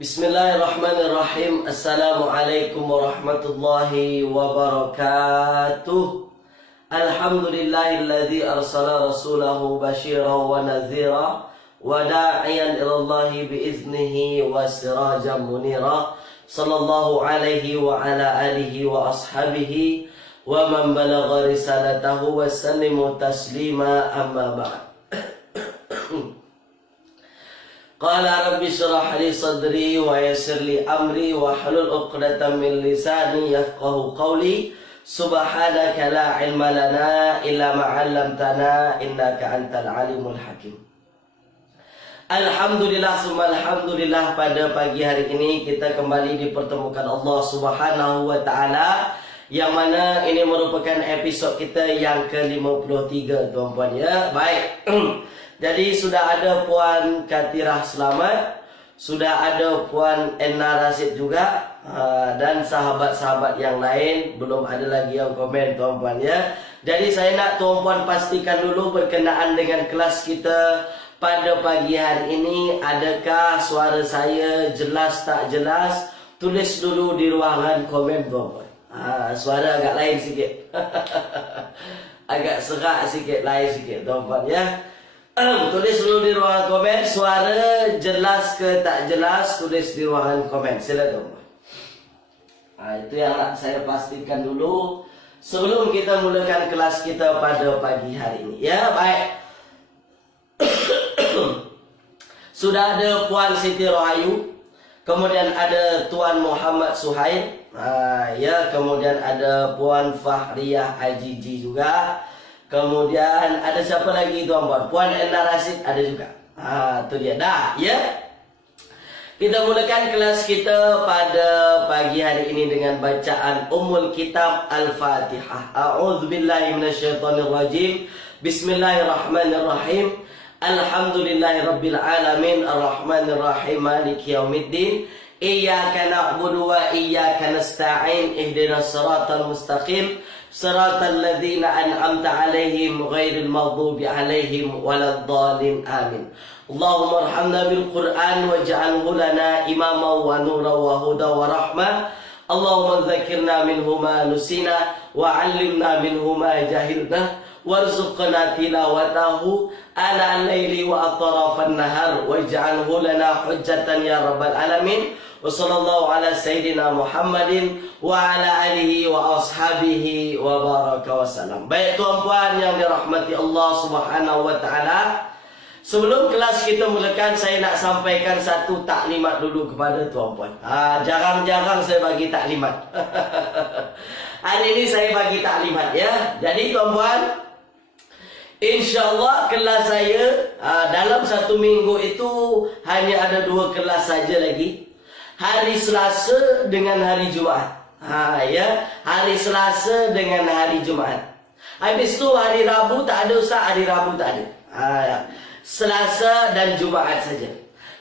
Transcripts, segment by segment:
Bismillahirrahmanirrahim. Assalamualaikum warahmatullahi wabarakatuh. Alhamdulillahilladzi arsala rasulahu basyiran wa nadhira wa da'iyan ilallahi biiznihi wa sirajan munira. Sallallahu alaihi wa ala alihi wa ashabihi wa man balagha risalatahu wa sallimu taslima, amma ba'd. Qala rabbi shrah li sadri wa yassir li amri wa hlul 'uqdatam min lisani yafqahu qawli. Subhanaka la ilma lana illa ma 'allamtana innaka antal alimul hakim. Alhamdulillah summa alhamdulillah, pada pagi hari ini kita kembali dipertemukan Allah Subhanahu wa taala, yang mana ini merupakan episod kita yang ke-53, tuan-puan ya. Baik. Jadi sudah ada Puan Katirah Selamat, sudah ada Puan Enna Rasid juga, dan sahabat-sahabat yang lain. Belum ada lagi yang komen, tuan-puan ya. Jadi saya nak tuan-puan pastikan dulu berkenaan dengan kelas kita pada pagi hari ini. Adakah suara saya jelas tak jelas? Tulis dulu di ruangan komen, tuan-puan. Suara agak lain sikit. Agak serak sikit, lain sikit, tuan-puan ya. Tulis dulu di ruangan komen, suara jelas ke tak jelas, tulis di ruangan komen. Silakan. Itu yang nak saya pastikan dulu sebelum kita mulakan kelas kita pada pagi hari ini. Ya, baik. Sudah ada Puan Siti Rohayu, kemudian ada Tuan Muhammad Suhail, ya, kemudian ada Puan Fahriyah Ajiji juga. Kemudian ada siapa lagi, tuan-puan? Puan Enna Rasid ada juga. Itu dia dah, ya. Kita mulakan kelas kita pada pagi hari ini dengan bacaan Ummul Kitab Al-Fatihah. A'udzubillahi minasyaitonirrajim. Bismillahirrahmanirrahim. Alhamdulillahirabbil alamin, arrahmanirrahim, maliki yaumiddin. Iyyaka na'budu wa iyyaka nasta'in. Ihdinas siratal mustaqim. Siratal ladzina an'amta 'alaihim ghairil maghdubi 'alaihim waladdallin. Amin. Allahumma arhamna bil Qur'an waj'alhu lana imama wa nura wa huda wa rahmah. Allahumma dzakkirna minhu ma nusina wa 'allimna minhu ma jahilna warzuqna tilawatahu ana al-laili wa atrafan nahar waj'alhu lana hujjatan ya rabbal alamin. Wa sallallahu ala sayyidina Muhammadin wa ala alihi wa ashabihi wa baraka wa salam. Baik, tuan-puan yang dirahmati Allah Subhanahu wa taala, sebelum kelas kita mulakan, saya nak sampaikan satu taklimat dulu kepada tuan-puan. Jarang-jarang saya bagi taklimat. Hari ini saya bagi taklimat ya. Jadi tuan-puan, InsyaAllah kelas saya dalam satu minggu itu hanya ada 2 kelas saja lagi. Hari Selasa dengan hari Jumaat. Ya, hari Selasa dengan hari Jumaat. Habis tu hari Rabu tak ada, Ustaz. Hari Rabu tak ada. Ya. Selasa dan Jumaat saja.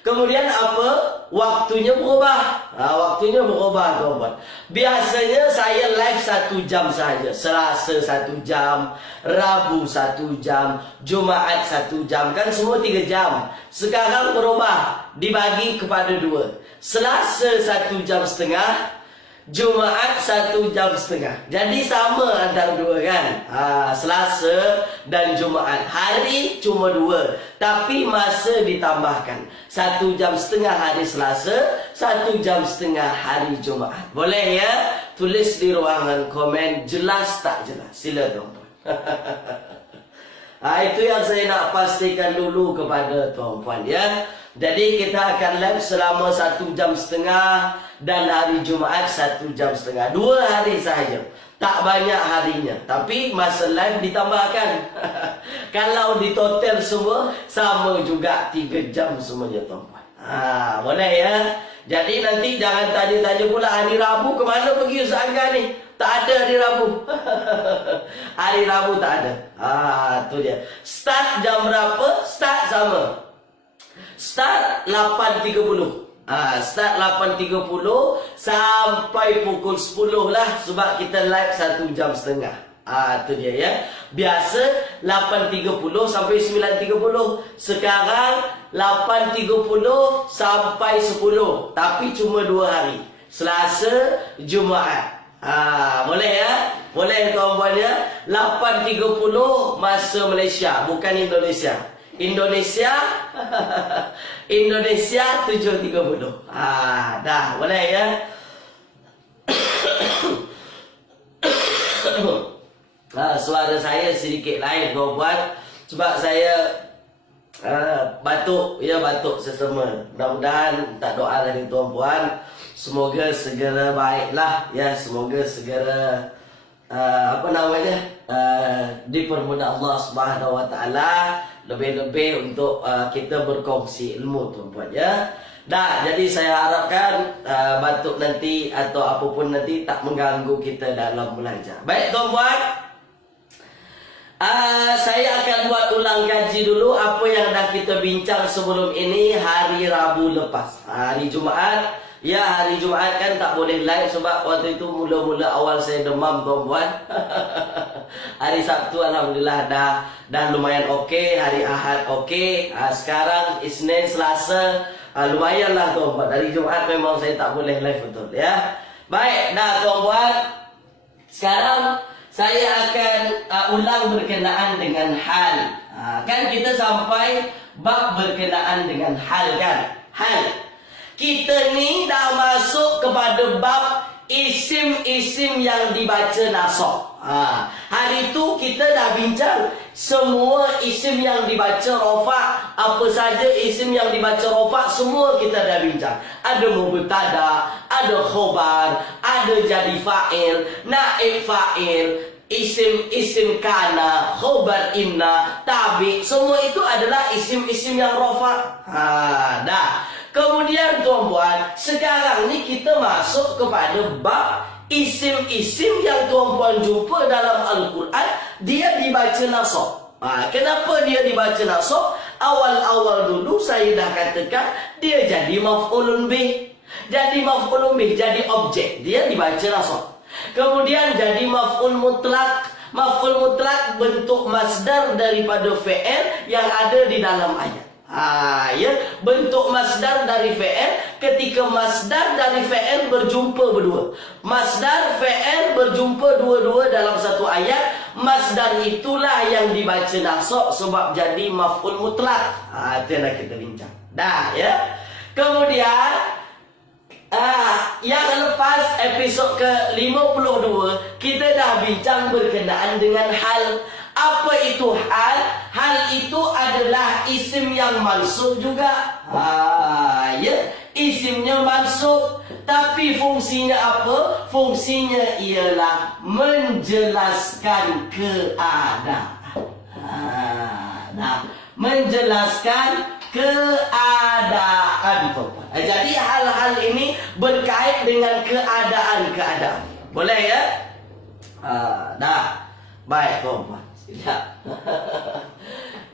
Kemudian apa? Waktunya berubah. Waktunya berubah, tuan-tuan. Biasanya saya live 1 jam saja. Selasa 1 jam, Rabu 1 jam, Jumaat 1 jam. Kan semua 3 jam. Sekarang berubah, dibagi kepada 2. Selasa 1 jam setengah, Jumaat 1 jam setengah. Jadi sama antara 2 kan. Selasa dan Jumaat. Hari cuma 2, tapi masa ditambahkan. 1 jam setengah hari Selasa, 1 jam setengah hari Jumaat. Boleh ya? Tulis di ruangan komen jelas tak jelas. Sila tuan-tuan. Itu yang saya nak pastikan dulu kepada tuan-puan ya. Jadi kita akan live selama 1 jam setengah dan hari Jumaat 1 jam setengah. 2 hari sahaja. Tak banyak harinya. Tapi masa live ditambahkan. Kalau di total semua sama juga 3 jam semuanya, tuan-puan. Boleh ya. Jadi nanti jangan tanya-tanya pula hari Rabu ke mana pergi Ustaz Angga ni. Tak ada hari Rabu. Hari Rabu tak ada. Tu dia. Start jam berapa? Start sama. Start 8.30. Start 8.30 sampai pukul 10 lah, sebab kita live 1 jam setengah. Itu dia ya. Biasa 8.30 sampai 9.30. Sekarang 8.30 sampai 10. Tapi cuma 2 hari. Selasa, Jumaat. Boleh ya? Boleh tuan-puan ya? 8.30 masa Malaysia, bukan Indonesia. Indonesia Indonesia 7.30. Dah, boleh ya? Suara saya sedikit lain tuan-puan, sebab saya batuk, ya, batuk sesama. Mudah-mudahan tak doa dari tuan-puan, semoga segera baiklah ya, semoga segera dipermudah Allah Subhanahu wa taala, lebih-lebih untuk kita berkongsi ilmu tuan-puan ya. Dah, jadi saya harapkan batuk nanti atau apapun nanti tak mengganggu kita dalam belajar. Baik tuan-puan, saya akan buat ulang kaji dulu apa yang dah kita bincang sebelum ini hari Rabu lepas. Hari Jumaat, ya, hari Jumaat kan tak boleh live sebab waktu itu mula-mula awal saya demam tuan-puan. Hari Sabtu alhamdulillah dah lumayan okey, hari Ahad okey. Sekarang Isnin, Selasa lumayanlah tuan-puan. Dari Jumaat memang saya tak boleh live betul ya. Baik, dah tuan-puan. Sekarang saya akan ulang berkenaan dengan hal. Kan kita sampai bab berkenaan dengan hal kan? Hal. Kita ni dah masuk kepada bab isim-isim yang dibaca nasab. Hari itu kita dah bincang semua isim yang dibaca rafa'. Apa saja isim yang dibaca rafa' semua kita dah bincang. Ada mubtada, ada khobar, ada jadi fa'il, naib fa'il, isim kana, khobar inna, tabi, semua itu adalah isim-isim yang rafa'. Dah. Kemudian tuan-puan, sekarang ni kita masuk kepada bab isim-isim yang tuan-puan jumpa dalam Al-Quran, dia dibaca nasab. Kenapa dia dibaca nasab? Awal-awal dulu saya dah katakan dia jadi maf'ulun bih. Jadi maf'ulun bih, jadi objek, dia dibaca nasab. Kemudian jadi maf'ul mutlak. Maf'ul mutlak bentuk masdar daripada fi'il yang ada di dalam ayat. Ya, bentuk masdar dari fi'il ketika masdar dari fi'il berjumpa berdua. Masdar fi'il berjumpa dua-dua dalam satu ayat, masdar itulah yang dibaca nasab sebab jadi maf'ul mutlak. Itu yang kita bincang. Dah ya. Kemudian yang lepas episod ke-52 kita dah bincang berkenaan dengan hal. Apa itu hal? Hal itu adalah isim yang mansub juga. Ya, isimnya mansub, tapi fungsinya apa? Fungsinya ialah menjelaskan keadaan. Menjelaskan keadaan. Jadi hal-hal ini berkait dengan keadaan-keadaan. Boleh ya? Dah. Baik tuan-tuan.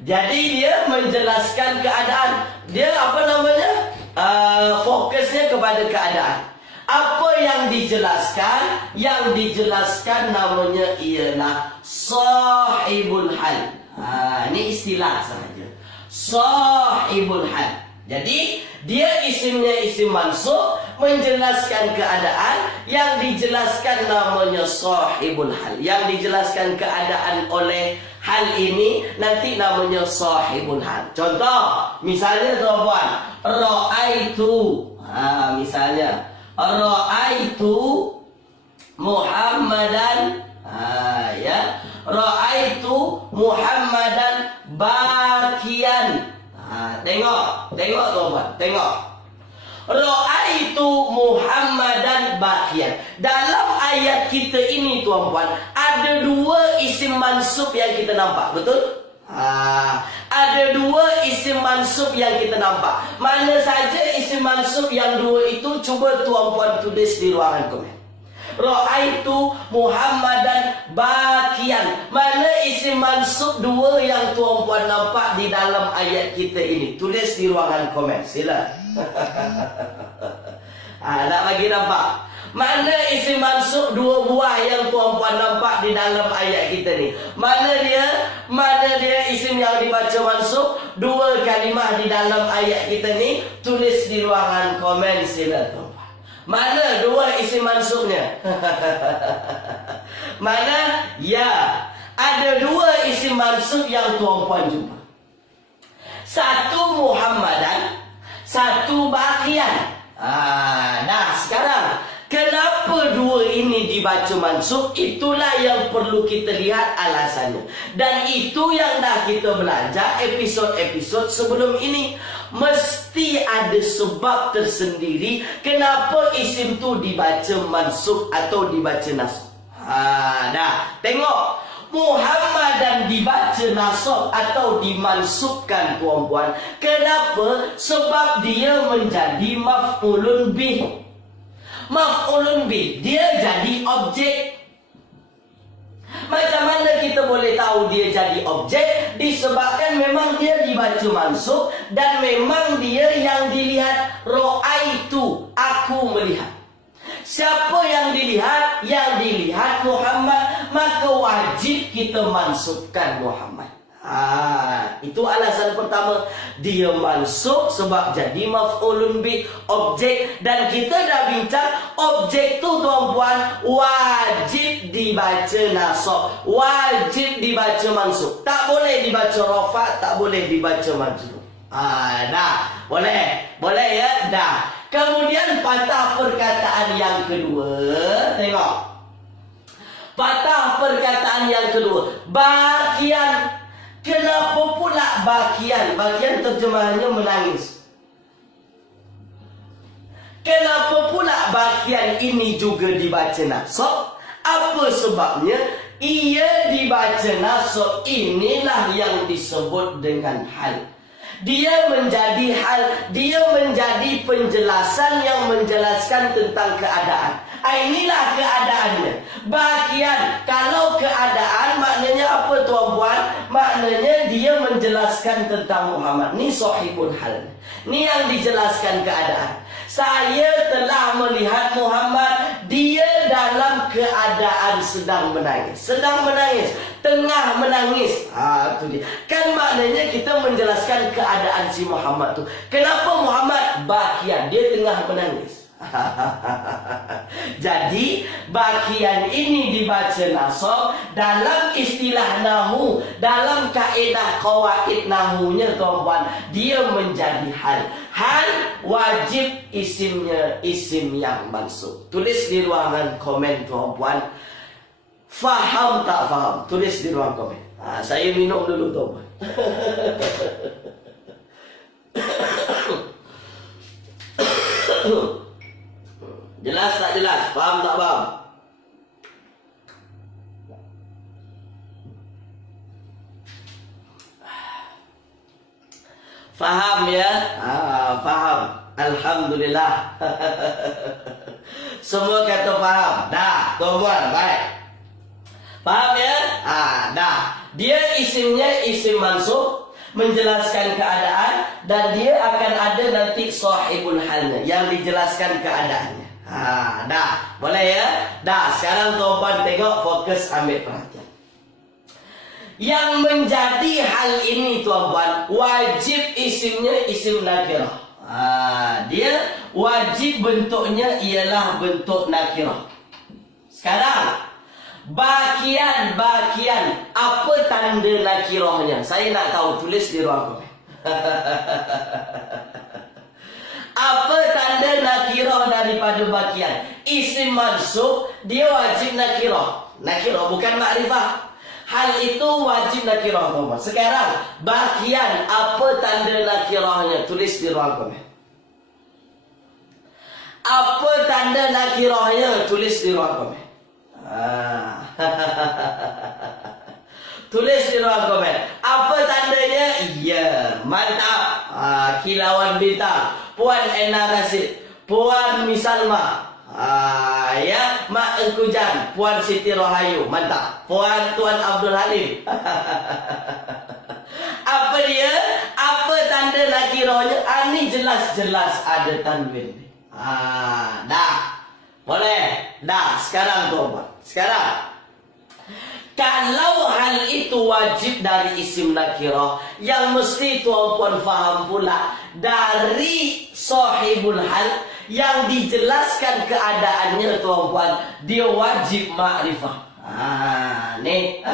Jadi dia menjelaskan keadaan. Dia apa namanya? Fokusnya kepada keadaan. Apa yang dijelaskan? Yang dijelaskan namanya ialah sahibul hal. Ini istilah sahaja. Sahibul hal. Jadi dia isimnya isim mansub, menjelaskan keadaan. Yang dijelaskan namanya sahibul hal. Yang dijelaskan keadaan oleh hal ini nanti namanya sahibul hal. Contoh, misalnya tuan-puan, ra'aitu. Misalnya, ra'aitu Muhammadan. Ya, ra'aitu Muhammadan bakian. Tengok tuan-puan, tengok. Ra'aitu Muhammadan bakian. Dalam ayat kita ini tuan-puan, ada dua isim mansub yang kita nampak, betul? Ada dua isim mansub yang kita nampak. Mana saja isim mansub yang dua itu, cuba tuan-puan tulis di ruangan komen. Ra'aitu Muhammadan bakian. Mana isim mansub dua yang tuan-puan nampak di dalam ayat kita ini? Tulis di ruangan komen, sila. Nak bagi nampak. Mana isim mansub dua buah yang tuan-puan nampak di dalam ayat kita ni? Mana dia? Mana dia isim yang dibaca mansub? Dua kalimah di dalam ayat kita ni. Tulis di ruangan komen sila tuan-puan. Mana dua isim mansubnya? Mana? Ya. Ada dua isim mansub yang tuan-puan jumpa. Satu Muhammadan, satu Baqiyan. Nah sekarang kenapa dua ini dibaca mansub? Itulah yang perlu kita lihat alasannya. Dan itu yang dah kita belajar episod-episod sebelum ini. Mesti ada sebab tersendiri kenapa isim tu dibaca mansub atau dibaca nasab. Dah tengok. Muhammadan dibaca nasab atau dimansubkan tuan-puan. Kenapa? Sebab dia menjadi maf'ulun bih. Maf'ulun bih, dia jadi objek. Macam mana kita boleh tahu dia jadi objek? Disebabkan memang dia dibaca mansub dan memang dia yang dilihat. Ra'aitu, aku melihat. Siapa yang dilihat? Yang dilihat Muhammad. Maka wajib kita mansubkan Muhammad. Itu alasan pertama. Dia mansub sebab jadi maf'ulun bih, objek. Dan kita dah bincang objek tu tuan-puan wajib dibaca nasab, wajib dibaca mansub. Tak boleh dibaca rafa', tak boleh dibaca majrur. Dah. Boleh? Boleh ya? Dah. Kemudian patah perkataan yang kedua. Tengok. Patah perkataan yang kedua. Baqiyan. Kenapa pula baqiyan? Baqiyan terjemahannya menangis. Kenapa pula baqiyan ini juga dibaca nasab? Apa sebabnya? Ia dibaca nasab, inilah yang disebut dengan hal. Dia menjadi hal, dia menjadi penjelasan yang menjelaskan tentang keadaan. Inilah keadaannya. Baqiyan, kalau keadaan maknanya apa tuan-puan? Maknanya dia menjelaskan tentang Muhammad. Ni sahibul hal. Ni yang dijelaskan keadaan. Saya telah melihat Muhammad, dia dalam keadaan sedang menangis. Sedang menangis, tengah menangis. Itu dia. Kan maknanya kita menjelaskan keadaan si Muhammad tu. Kenapa Muhammad? Baqiyan, dia tengah menangis. Jadi baqiyan ini dibaca nasab dalam istilah nahu, dalam kaedah qawaid nahunya tuan-puan, dia menjadi hal. Hal wajib isimnya isim yang mansub. Tulis di ruangan komen tuan-puan. Faham tak faham? Tulis di ruang komen. Saya minum dulu tuan-puan. Jelas tak jelas? Faham tak faham? Faham ya? Faham. Alhamdulillah. Semua kata faham. Dah, tuan-tuan, baik. Faham ya? Dah. Dia isimnya isim mansub, menjelaskan keadaan, dan dia akan ada nanti sahibul halnya yang dijelaskan keadaannya. Dah. Boleh ya? Dah. Sekarang tuan-tuan tengok, fokus, ambil perhatian. Yang menjadi hal ini tuan-tuan, wajib isimnya isim nakirah. Dia wajib bentuknya ialah bentuk nakirah. Sekarang baqiyan, baqiyan, apa tanda nakirahnya? Saya nak tahu, tulis di ruang komen. Apa tanda nakirah daripada baqiyan? Isim mansub, dia wajib nakirah. Nakirah bukan makrifah. Hal itu wajib nakirah tuan-tuan. Sekarang baqiyan, apa tanda nakirahnya? Tulis di ruang komen. Apa tanda nakirahnya? Tulis di ruang komen. Tulis di ruang komen. Apa tandanya? Ya, mantap. Kilauan bintang. Puan Ena Rasid, Puan Misalma, ya, Mak Engku Jan, Puan Siti Rohayu, mantap. Puan Tuan Abdul Halim. Apa dia? Apa tanda nakirahnya? Ini jelas-jelas ada tanwin. Dah. Boleh? Dah, sekarang tuan-tuan. Sekarang. Kalau hal itu wajib dari isim nakirah, yang mesti tuan-tuan faham pula dari sahibul hal yang dijelaskan keadaannya tuan-tuan, dia wajib ma'rifah. Nih.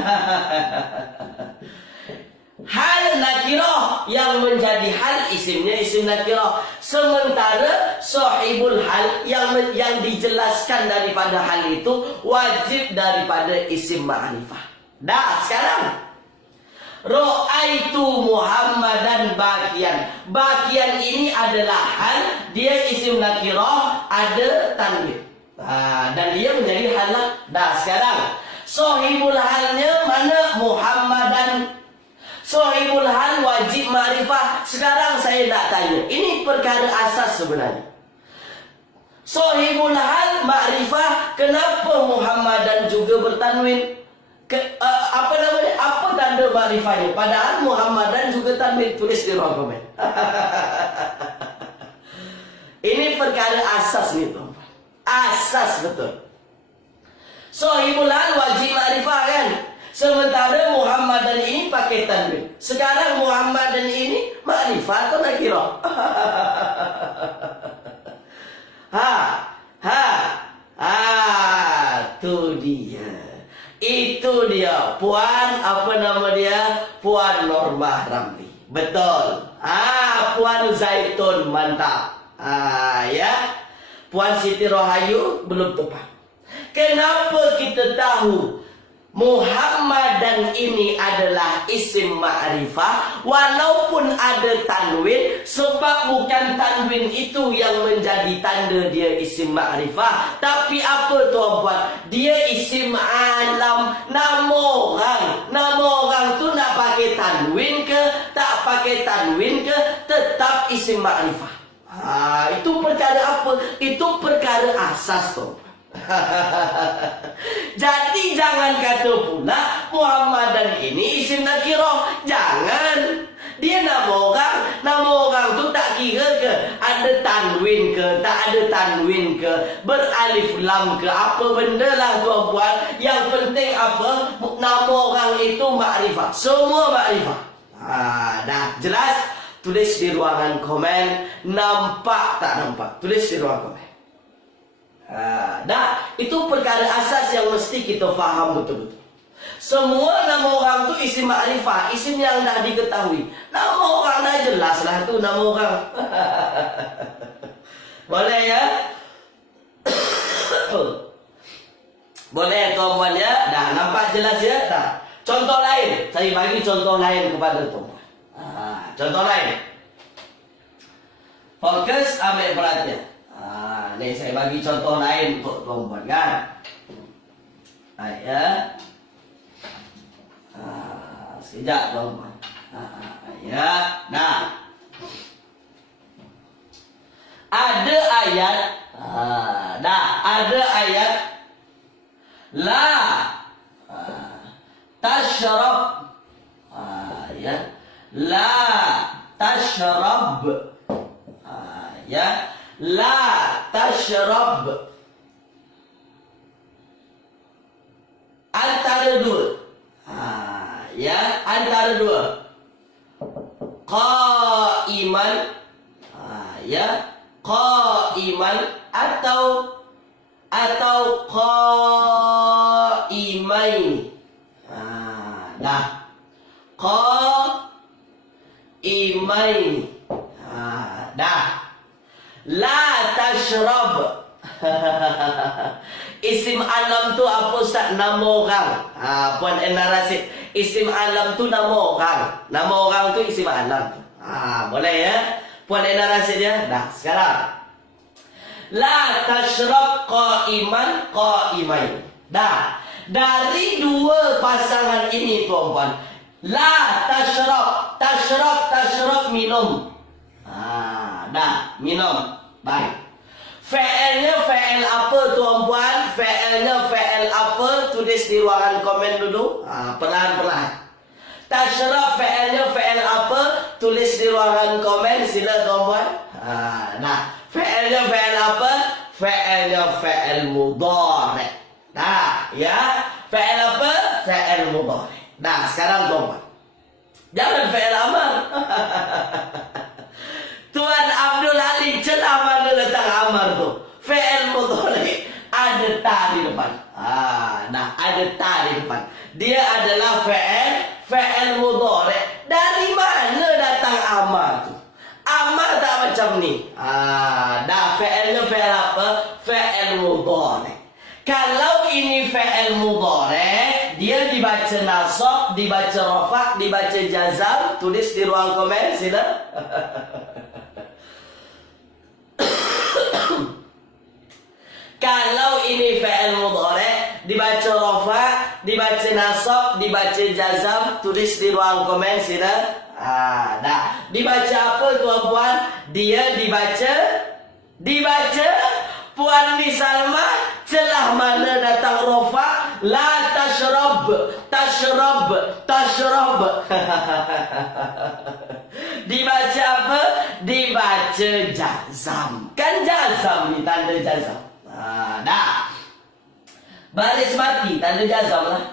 Hal nakirah yang menjadi hal isimnya isim nakirah, sementara sahibul hal yang dijelaskan daripada hal itu wajib daripada isim ma'rifah. Dah, sekarang Ra'aitu Muhammadan bakian. Bakian ini adalah hal, dia isim nakirah, ada tanwin. Dan dia menjadi hal. Dah, sekarang sahibul halnya mana? Muhammadan. Sahibul hal wajib ma'rifah. Sekarang saya nak tanya, ini perkara asas sebenarnya. Sahibul hal ma'rifah, kenapa Muhammadan juga bertanwin? Apa namanya? Apa tanda ma'rifahnya? Padahal Muhammadan juga tanwin. Tulis di ruang komen. Ini perkara asas nih, teman. Asas betul. Sahibul hal wajib ma'rifah kan? Sementara Muhammadan ini pakai tanwin. Sekarang Muhammadan ini ma'rifah atau nakirah? Itu dia. Itu dia. Puan, apa nama dia? Puan Normah Ramli. Betul. Puan Zaitun, mantap. Ya. Puan Siti Rohayu belum tepat. Kenapa kita tahu Muhammadan ini adalah isim ma'rifah walaupun ada tanwin? Sebab bukan tanwin itu yang menjadi tanda dia isim ma'rifah, tapi apa tuan-tuan? Dia isim alam, nama orang. Nama orang tu nak pakai tanwin ke tak pakai tanwin ke, tetap isim ma'rifah. Itu perkara apa? Itu perkara asas tuan. Jadi jangan kata pula Muhammadan ini isim nakirah. Jangan. Dia nama orang. Nama orang tu tak kira ke ada tanwin ke tak ada tanwin ke, beralif lam ke, apa benda lah tuan-tuan. Yang penting apa? Nama orang itu makrifah. Semua makrifah. Dah jelas? Tulis di ruangan komen. Nampak tak nampak? Tulis di ruangan komen. Itu perkara asas yang mesti kita faham betul-betul. Semua nama orang tu isim ma'rifah, isim yang dah diketahui. Nama orang dah jelas lah tu nama orang. Boleh ya? Boleh tuan-tuan ya? Dah nampak jelas ya? Dah. Contoh lain, saya bagi contoh lain kepada tuan-tuan. Contoh lain. Fokus, ambil perhatian. Ni saya bagi contoh lain untuk tuan-tuan kan. Ya. Sekejap tuan-tuan. Ya. Nah. Ada ayat. Ada ayat. La tashrab. Ya. La tashrab. Ya. La tashrab. Antara dua. Ya, antara dua. Qaiman. Ya, qaiman atau qaimain. Dah. Qaimain. Dah. La tashrab. Isim alam tu apa Ustaz? Nama orang. Puan Ena Rasid. Isim alam tu nama orang. Nama orang tu isim alam. Boleh ya? Puan Ena Rasid ya? Dah, sekarang. La tashrab qaiman qaimain. Dah. Dari dua pasangan ini tuan-tuan. La tashrab. Tashrab minum. Dah, minum. Baik. Fa'ilnya fa'il apa tuan-puan? Fa'ilnya fa'il apa? Tulis di ruangan komen dulu. Perlahan-perlahan. Tashrab fa'ilnya fa'il apa? Tulis di ruangan komen. Sila tuan-puan. Nah, fa'ilnya fa'il apa? Fa'ilnya fa'il mudhari. Nah, ya. Fa'il apa? Fa'il mudhari. Nah, sekarang tobat. Jangan fa'il amar. Tuan Abdul Ali celah mana letak amar tu? Fa'il mudhari. Ada ta di depan. Nah, ada ta di depan. Dia adalah fa'il mudhari. Dari mana datang amar tu? Amar tak macam ni. Dah fa'ilnya fa'il apa? Fa'il mudhari. Kalau ini fa'il mudhari, dia dibaca nasab, dibaca rafa', dibaca jazam. Tulis di ruang komen sila. Kalau ini fa'il mudhari, dibaca rafa', dibaca nasab, dibaca jazam. Tulis di ruang komen sila. Dah. Dibaca apa tuan-puan? Dia dibaca Puan Li Salma, celah mana datang rafa'? La tashrab. Dibaca apa? Dibaca jazam. Kan jazam ni, tanda jazam. Dah. Baris mati, tanda jazam lah.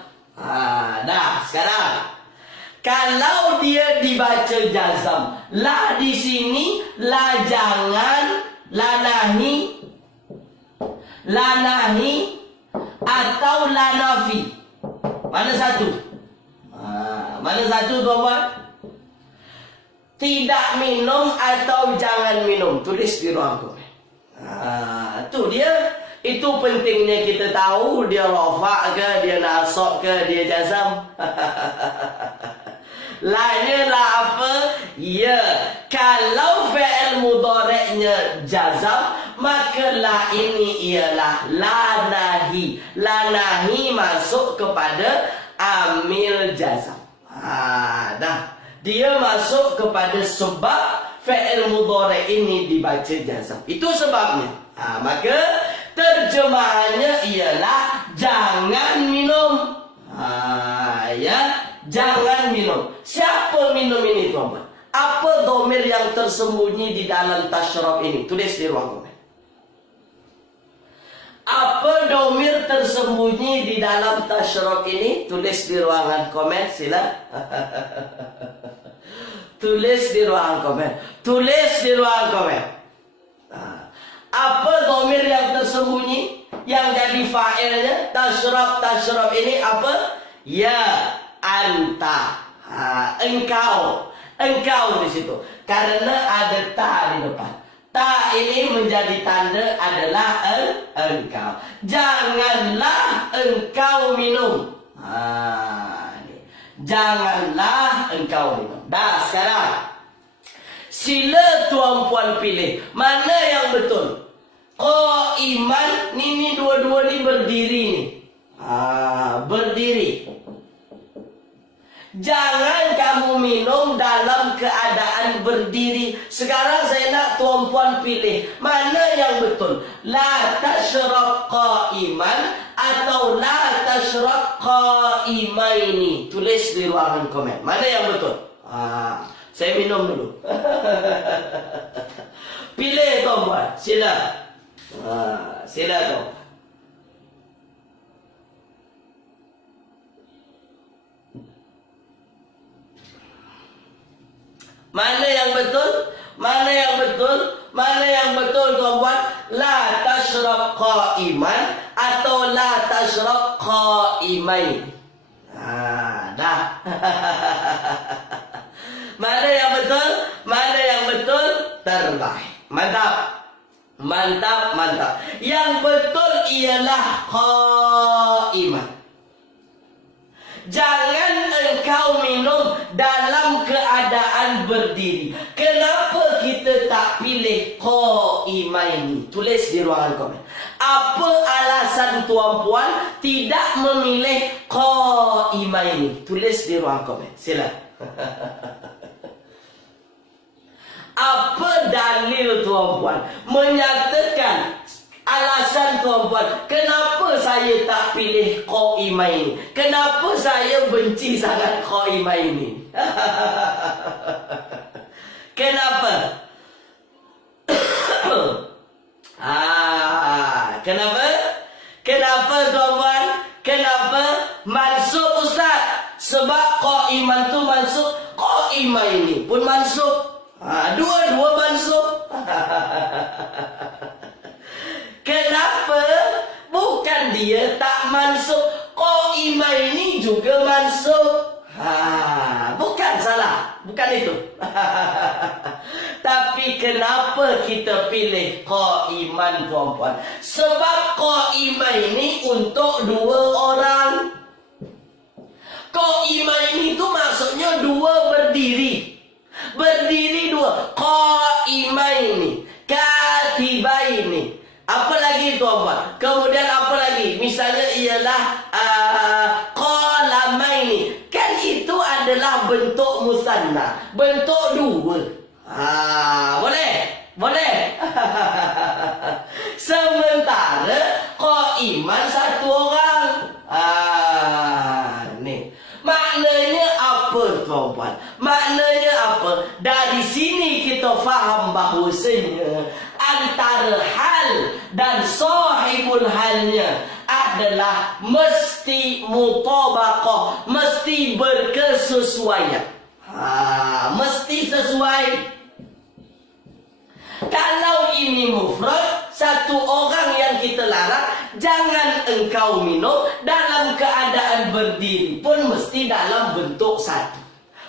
Dah, sekarang. Kalau dia dibaca jazam, la di sini, la jangan, la nahi, atau la nafi. Mana satu? Mana satu tuan-tuan? Tidak minum atau jangan minum. Tulis di ruang komen. Tu dia. Itu pentingnya kita tahu dia rafa' ke, dia nasab ke, dia jazam. Lanya lah apa? Ya. Kalau fa'il mudhari'nya jazam, maka la ini ialah la nahi. La nahi masuk kepada amil jazam. Dah. Dia masuk kepada sebab fa'il mudhari' ini dibaca jazam. Itu sebabnya. Maka terjemahannya ialah jangan minum. Ya, jangan minum. Siapa minum ini tuan-tuan? Apa dhamir yang tersembunyi di dalam tasyrab ini? Tulis di ruang komen. Apa dhamir tersembunyi di dalam tasyrab ini? Tulis di ruangan komen, sila. Tulis di ruang komen. Tulis di ruang komen. Apa dhamir yang tersembunyi yang jadi fa'ilnya? Tasyrab ini apa? Ya, anta. Engkau di situ. Karena ada ta di depan. Ta ini menjadi tanda adalah engkau. Janganlah engkau minum. Janganlah engkau minum. Dah, sekarang sila tuan-puan pilih mana yang betul. Qaiman ni dua-dua ni berdiri ni. Berdiri. Jangan kamu minum dalam keadaan berdiri. Sekarang saya nak tuan-puan pilih mana yang betul. La tashrab qaiman atau la tashrab qaimaini. Tulis di ruangan komen. Mana yang betul? Saya minum dulu. Pilih tuan-puan. Sila. Sila tuan. Mana yang betul? Mana yang betul? Mana yang betul tuan-puan? La tashrab qaiman atau la tashrab qaimain. Dah. Mana yang betul? Mana yang betul? Terbaik. Mantap. Mantap, mantap. Yang betul ialah qaiman. Jangan engkau minum dalam keadaan berdiri. Kenapa kita tak pilih qaimaini? Tulis di ruangan komen. Apa alasan tuan-puan tidak memilih qaimaini? Tulis di ruang komen. Sila. Apa dalil tuan-puan menyatakan alasan tuan-puan kenapa saya tak pilih qaimaini? Kenapa saya benci sangat qaimaini? Kenapa? Kenapa? Kenapa tuan-tuan? Kenapa mansub Ustaz? Sebab qaiman tu mansub, qaimah ini pun mansub. Dua-dua mansub. Kenapa? Bukan dia tak mansub, qaimah ini juga mansub. Bukan salah, bukan itu. Tapi kenapa kita pilih qaiman tuan-tuan? Sebab qaimah ini untuk dua orang. Qaimah ini tu maksudnya dua berdiri. Berdiri dua. Qaimah ini, katibah ini. Apa lagi tuan-tuan? Kemudian apa lagi? Misalnya ialah qalamaini. Kan itu adalah bentuk musanna, bentuk dua. Boleh? Boleh? Sementara qaiman satu orang. Ni. Maknanya apa tuan-tuan? Maknanya apa? Dari sini kita faham bahawasanya antara hal dan sahibul halnya adalah mesti mutabaqah, mesti berkesesuaian. Mesti sesuai. Kalau ini mufrad, satu orang yang kita larang, jangan engkau minum dalam keadaan berdiri pun mesti dalam bentuk satu.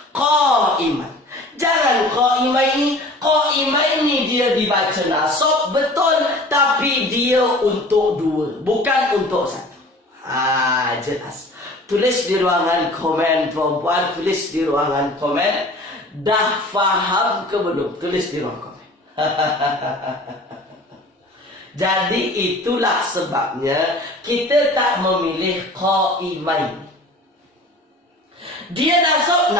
Qaiman. Jangan qaimah ini dia dibaca nasab betul, tapi dia untuk dua, bukan untuk satu. Jelas. Tulis di ruangan komen perempuan, tulis di ruangan komen. Dah faham ke belum? Tulis di ruang komen. Jadi itulah sebabnya kita tak memilih qaimah. Dia nasab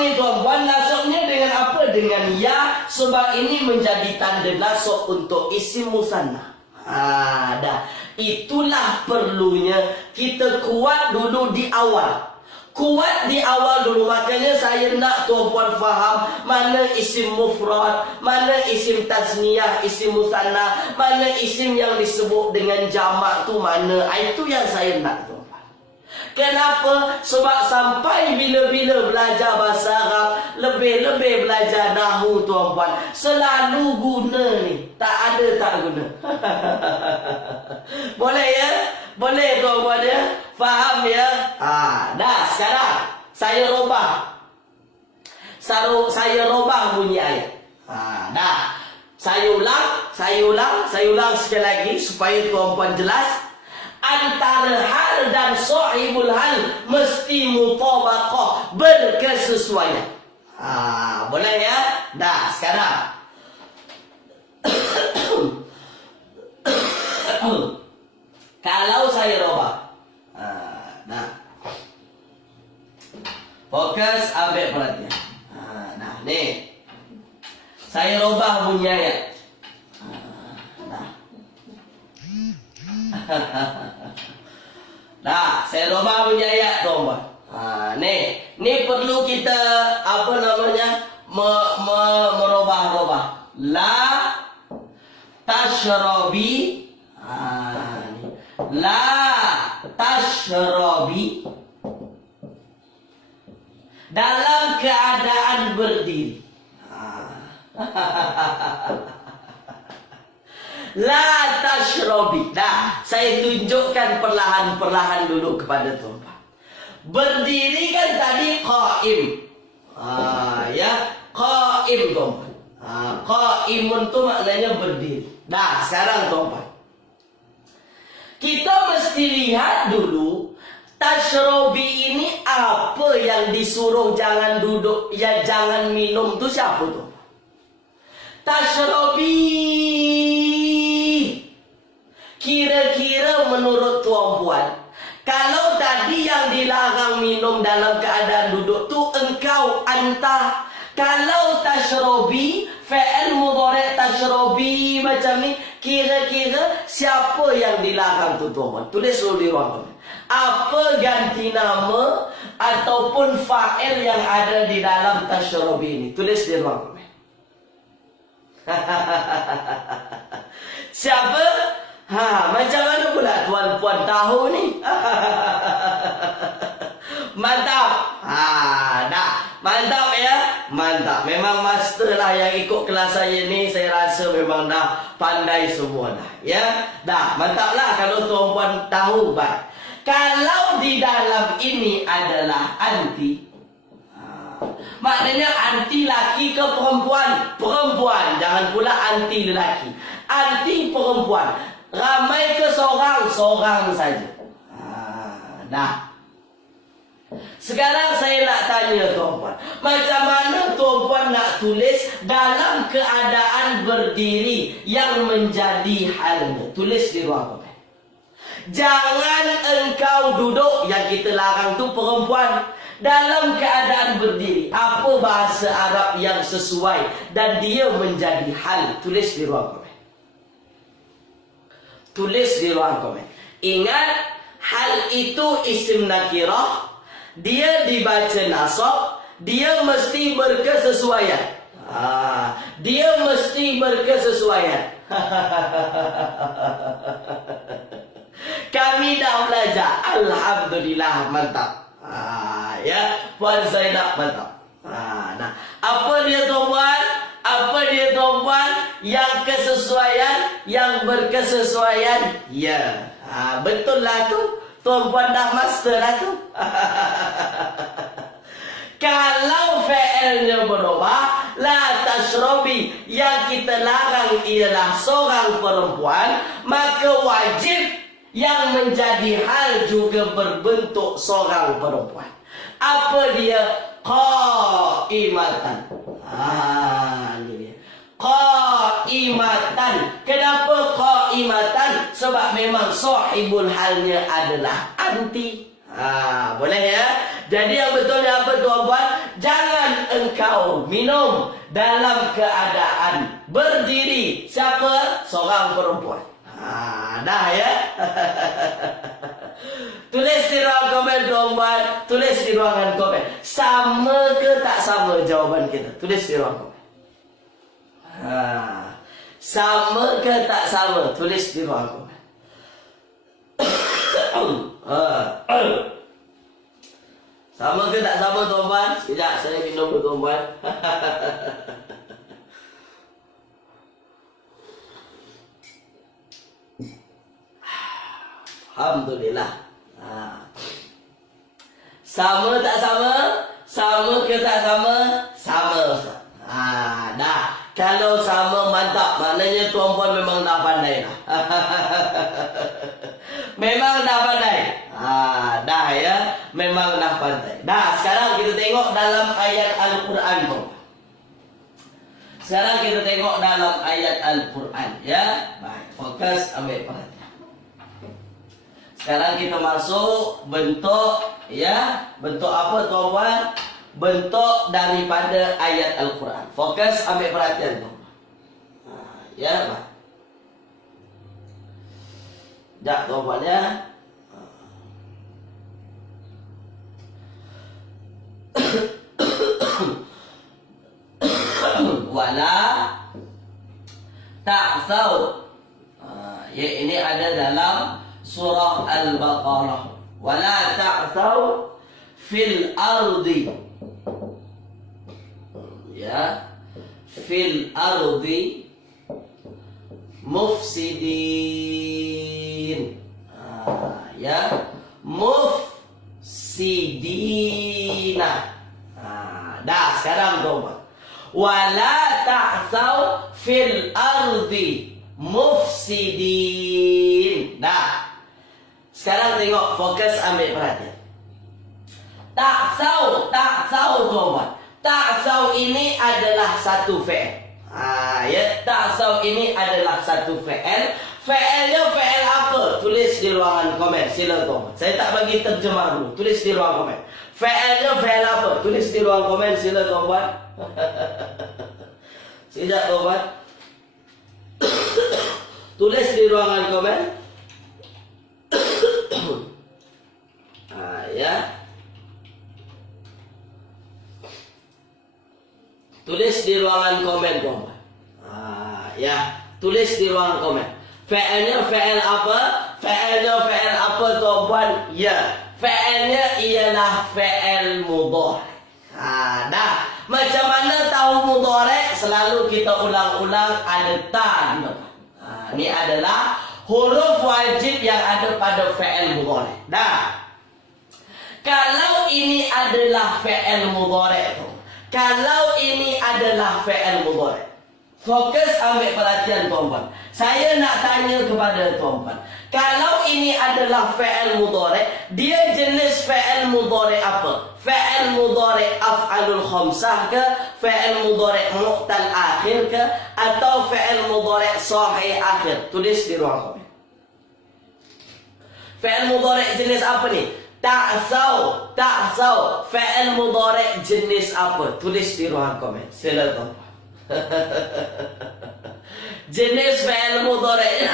ni tuan-tuan, nasabnya dengan apa? Dengan ya, sebab ini menjadi tanda nasab untuk isim musanna. Dah. Itulah perlunya kita kuat dulu di awal. Kuat di awal dulu. Makanya saya nak tuan-puan faham mana isim mufrad, mana isim tasniyah, isim musanna, mana isim yang disebut dengan jamak tu mana. Itu yang saya nak tuan-puan. Kenapa? Sebab sampai bila-bila belajar bahasa Arab, lebih-lebih belajar nahwu tuan-puan, selalu guna ni. Tak ada tak guna. Boleh ya? Boleh tuan-puan ya? Faham ya? Dah sekarang saya robah. Saya robah bunyi ayat. Dah. Saya ulang sekali lagi supaya tuan-puan jelas. Antara hal dan sahibul hal mesti mutabaqah, berkesesuaian. Boleh ya? Dah sekarang. Kalau saya robah. Dah. Fokus, ambil perhatian. Nah, ni. Saya robah bunyi ayat. Dah, saya robah bunyi ayat tuan-tuan. Ni perlu kita apa namanya? Merubah-rubah. La tashrabi. La tashrabi dalam keadaan berdiri. La tashrabi. Dah, saya tunjukkan perlahan-perlahan dulu kepada tuan-tuan. Berdiri kan tadi qaim. Ya, qaim tuan-tuan. Qaimun tu maknanya berdiri. Dah, sekarang tuan-tuan, kita mesti lihat dulu tashrabi ini apa yang disuruh jangan duduk, ya jangan minum tu siapa tu? Tashrabi. Kira-kira menurut tuan-puan, kalau tadi yang dilarang minum dalam keadaan duduk tu engkau, anta. Kalau tashrabi, fa'il mudhari' tashrabi macam ni, kira-kira siapa yang dilarang tu tuan-puan? Tulis dulu di ruang komen. Apa ganti nama ataupun fa'il yang ada di dalam tashrabi ini? Tulis di ruang komen. Siapa? Macam mana pula tuan-puan tahu ni? Mantap. Dah. Mantap ya. Mantap. Memang master lah yang ikut kelas saya ni. Saya rasa memang dah pandai semua dah. Ya. Dah. Mantap lah kalau tuan-puan tahu. Baik. Kalau di dalam ini adalah anti. Maknanya anti laki ke perempuan? Perempuan. Jangan pula anti lelaki. Anti perempuan. Ramai ke seorang? Seorang saja. Dah. Sekarang saya nak tanya tuan-puan. Macam mana tuan-puan nak tulis dalam keadaan berdiri yang menjadi halnya? Tulis di ruang komen. Jangan engkau duduk. Yang kita larang tu perempuan. Dalam keadaan berdiri. Apa bahasa Arab yang sesuai dan dia menjadi hal? Tulis di ruang komen. Tulis di ruang komen. Ingat, hal itu isim nakirah. Dia dibaca nasab. Dia mesti berkesesuaian. Dia mesti berkesesuaian. Kami dah belajar. Alhamdulillah, mantap. Ya, Puan Zainab, mantap. Nah, apa dia tuan-puan? Apa dia tuan-puan? Yang kesesuaian, yang berkesesuaian. Ya, betul lah tu. Tuan-puan dah master lah tu. Kalau fi'ilnya berubah, la tashrabi, yang kita larang ialah seorang perempuan, maka wajib yang menjadi hal juga berbentuk seorang perempuan. Apa dia? Qaimatan. Ini dia. Qaimatan. Kenapa qaimatan? Sebab memang sahibul halnya adalah anti. Boleh ya? Jadi yang betulnya apa tuan-puan? Jangan engkau minum dalam keadaan berdiri. Siapa? Seorang perempuan. Dah ya. Tulis di ruang komen tuan-puan. Tulis di ruangan komen. Sama ke tak sama jawaban kita? Tulis di ruang komen. Sama ke tak sama? Tulis di ruang komen. Sama ke tak sama tuan-puan? Sekejap saya minum dulu tuan-puan. Alhamdulillah. Sama tak sama? Sama ke tak sama? Sama. Dah. Kalau sama, mantap. Maknanya tuan-puan memang dah pandai dah. Memang dah pandai. Dah ya. Memang dah pandai. Dah, sekarang kita tengok dalam ayat Al-Quran pun. Sekarang kita tengok dalam ayat Al-Quran ya. Baik, fokus, ambil perhatian. Sekarang kita masuk bentuk ya. Bentuk apa tuan-puan? Bentuk daripada ayat Al-Quran. Fokus, ambil perhatian tuan. Ya, baik. Sekejap tuan-puan ya. Wala ta'thaw. Ya, ini ada dalam surah Al-Baqarah. Wala ta'thaw fil ardi. Ya. Fil ardi mufsidin. Ya. Mufsidina. Dah, sekarang tuan-tuan. Wala ta'thaw fil ardi mufsidin. Dah. Sekarang tengok, fokus, ambil perhatian. Ta'thaw tuan-tuan. Ta'thaw ini adalah satu fi'il. Ya, ta'thaw ini adalah satu fi'il. Fi'ilnya fi'il apa? Tulis di ruangan komen. Sila tuan-tuan. Saya tak bagi terjemah dulu. Tulis di ruang komen. Fi'ilnya fi'il apa? Tulis di ruang komen. Sila tuan-tuan. Sekejap tuan-tuan. Tulis di ruangan komen. Ya. Tulis di ruangan komen tuan-tuan. Ya, tulis di ruangan komen. Fa'ilnya fa'il apa? Fa'ilnya fa'il apa tuan-puan? Ya. Fa'ilnya ialah fa'il mudhari'. Dah. Macam mana tahu mudhari'? Selalu kita ulang-ulang ada ta di depan. Ini adalah huruf wajib yang ada pada fa'il mudhari'. Dah. Kalau ini adalah fa'il mudhari' tu. Kalau ini adalah fa'il mudhari'. Fokus ambil perhatian tuan-tuan. Saya nak tanya kepada tuan-tuan. Kalau ini adalah fa'il mudhari', dia jenis fa'il mudhari' apa? Fa'il mudhari' af'alul khamsah ke? Fa'il mudhari' mu'tal akhir ke? Atau fa'il mudhari' sahih akhir? Tulis di ruang komen. Fa'il mudhari' jenis apa ni? Ta'sau. Fa'il mudhari' jenis apa? Tulis di ruang komen. Sila tuan-tuan. Jenis fa'il mudhari'.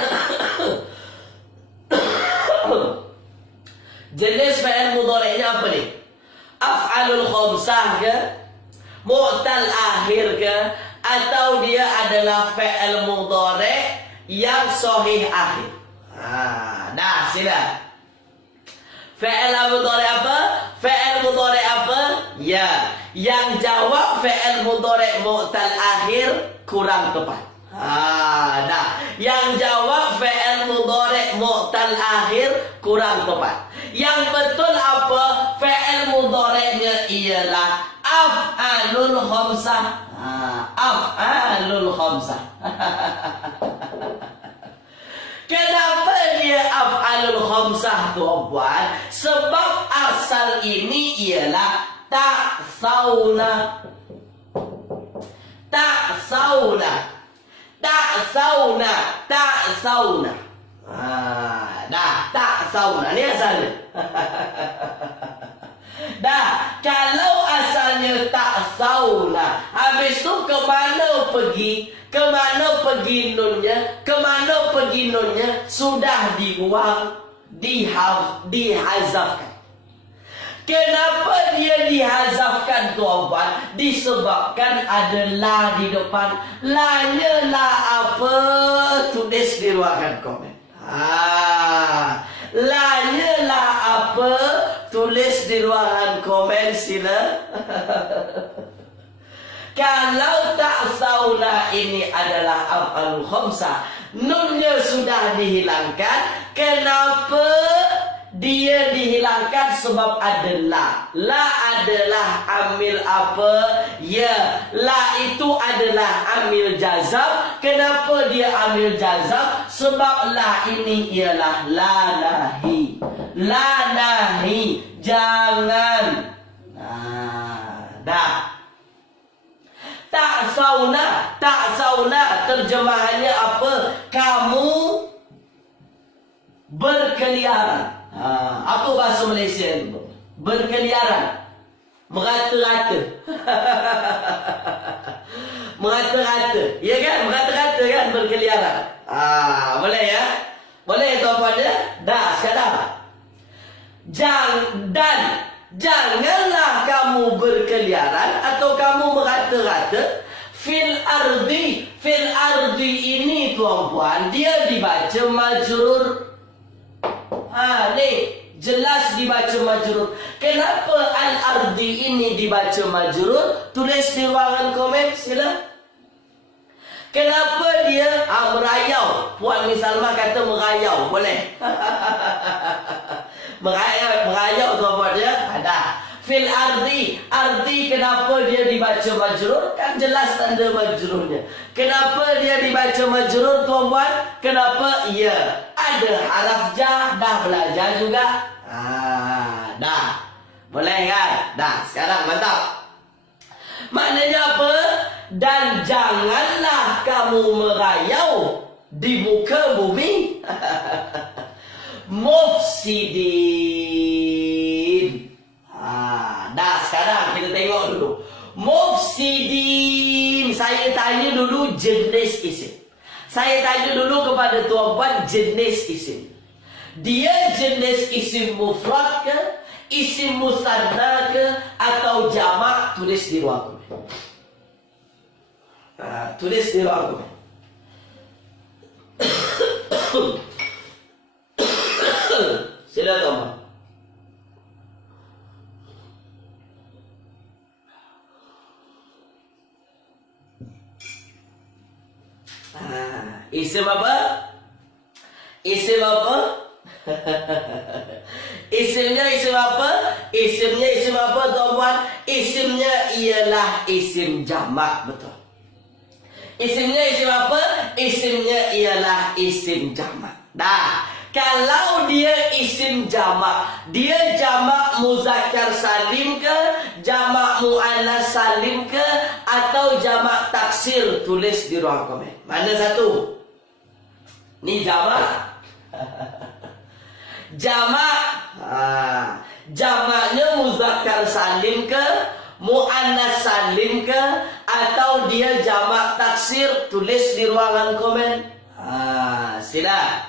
Jenis fa'il mudhari'nya apa ni? Af'alul khamsah ke? Mu'tal akhir ke? Atau dia adalah fa'il mudhari' yang sahih akhir? Dah, sila. Fa'il mudhari' apa? Fa'il mudhari' apa? Ya. Yang jawab fa'il mudhari' mu'tal akhir kurang tepat. Dah. Yang jawab fa'il mudhari' mu'tal akhir kurang tepat. Yang betul apa? Fa'il mudhari'nya ialah af'alul khamsah. Af'alul khamsah. Kenapa dia af'alul khamsah tuan-puan? Sebab asal ini ialah ta'sauna. Dah, ta'sauna. Ni asalnya. Dah, kalau asalnya ta'sauna, habis tu ke mana pergi? Kemana pergi nunnya? Kemana pergi nunnya? Sudah dibuang, dihazafkan. Kenapa dia dihazafkan tuan-tuan? Disebabkan ada la di depan. La-nya la apa? Tulis di ruangan komen. La-nya la apa? Tulis di ruangan komen sila. Kalau ta'sauna ini adalah af'alul khamsah, nunnya sudah dihilangkan. Kenapa dia dihilangkan? Sebab ada la. La adalah amil apa? Ya, la itu adalah amil jazam. Kenapa dia amil jazam? Sebab la ini ialah la nahi. La nahi, jangan. Dah. Ta'sauna terjemahannya apa? Kamu berkeliaran. Apa bahasa Malaysia itu? Berkeliaran. Merata-rata. Merata-rata. Ya kan? Merata-rata kan berkeliaran. Boleh ya? Boleh tuan-puan ya? Dah, sekarang. Janganlah kamu berkeliaran atau kamu merata-rata fil ardi. Fil ardi ini tuan-puan, dia dibaca majrur. Ni jelas dibaca majrur. Kenapa al-ardi ini dibaca majrur? Tulis di ruangan komen sila. Kenapa dia merayau? Puan Misalma kata merayau, boleh. Merayau tuan-puan ya? Ada. Fil ardi. Ardi kenapa dia dibaca majrur? Kan jelas tanda majrurnya. Kenapa dia dibaca majrur tuan-puan? Kenapa? Ya, ada haraf jar. Dah belajar juga? Dah. Boleh kan? Dah, sekarang mantap. Maknanya apa? Dan janganlah kamu merayau di muka bumi. Mufsidin. Dah, sekarang kita tengok dulu. Mufsidin. Saya tanya dulu jenis isim. Saya tanya dulu kepada tuan-puan jenis isim. Dia jenis isim mufrad ke? Isim musanna ke? Atau jamak? Tulis di ruang komen. Tulis di ruang komen. Sila tuan-tuan. Isim apa? Isim apa? Isimnya isim apa? Isimnya isim apa tuan-tuan? Isimnya ialah isim jamak, betul. Isimnya isim apa? Isimnya ialah isim jamak. Dah, kalau dia isim jamak, dia jamak muzakkar salim ke, jamak muannas salim ke, atau jamak taksir? Tulis di ruang komen. Mana satu? Ni jamak. Jamak. Jamaknya muzakkar salim ke, muannas salim ke, atau dia jamak taksir? Tulis di ruangan komen. Sila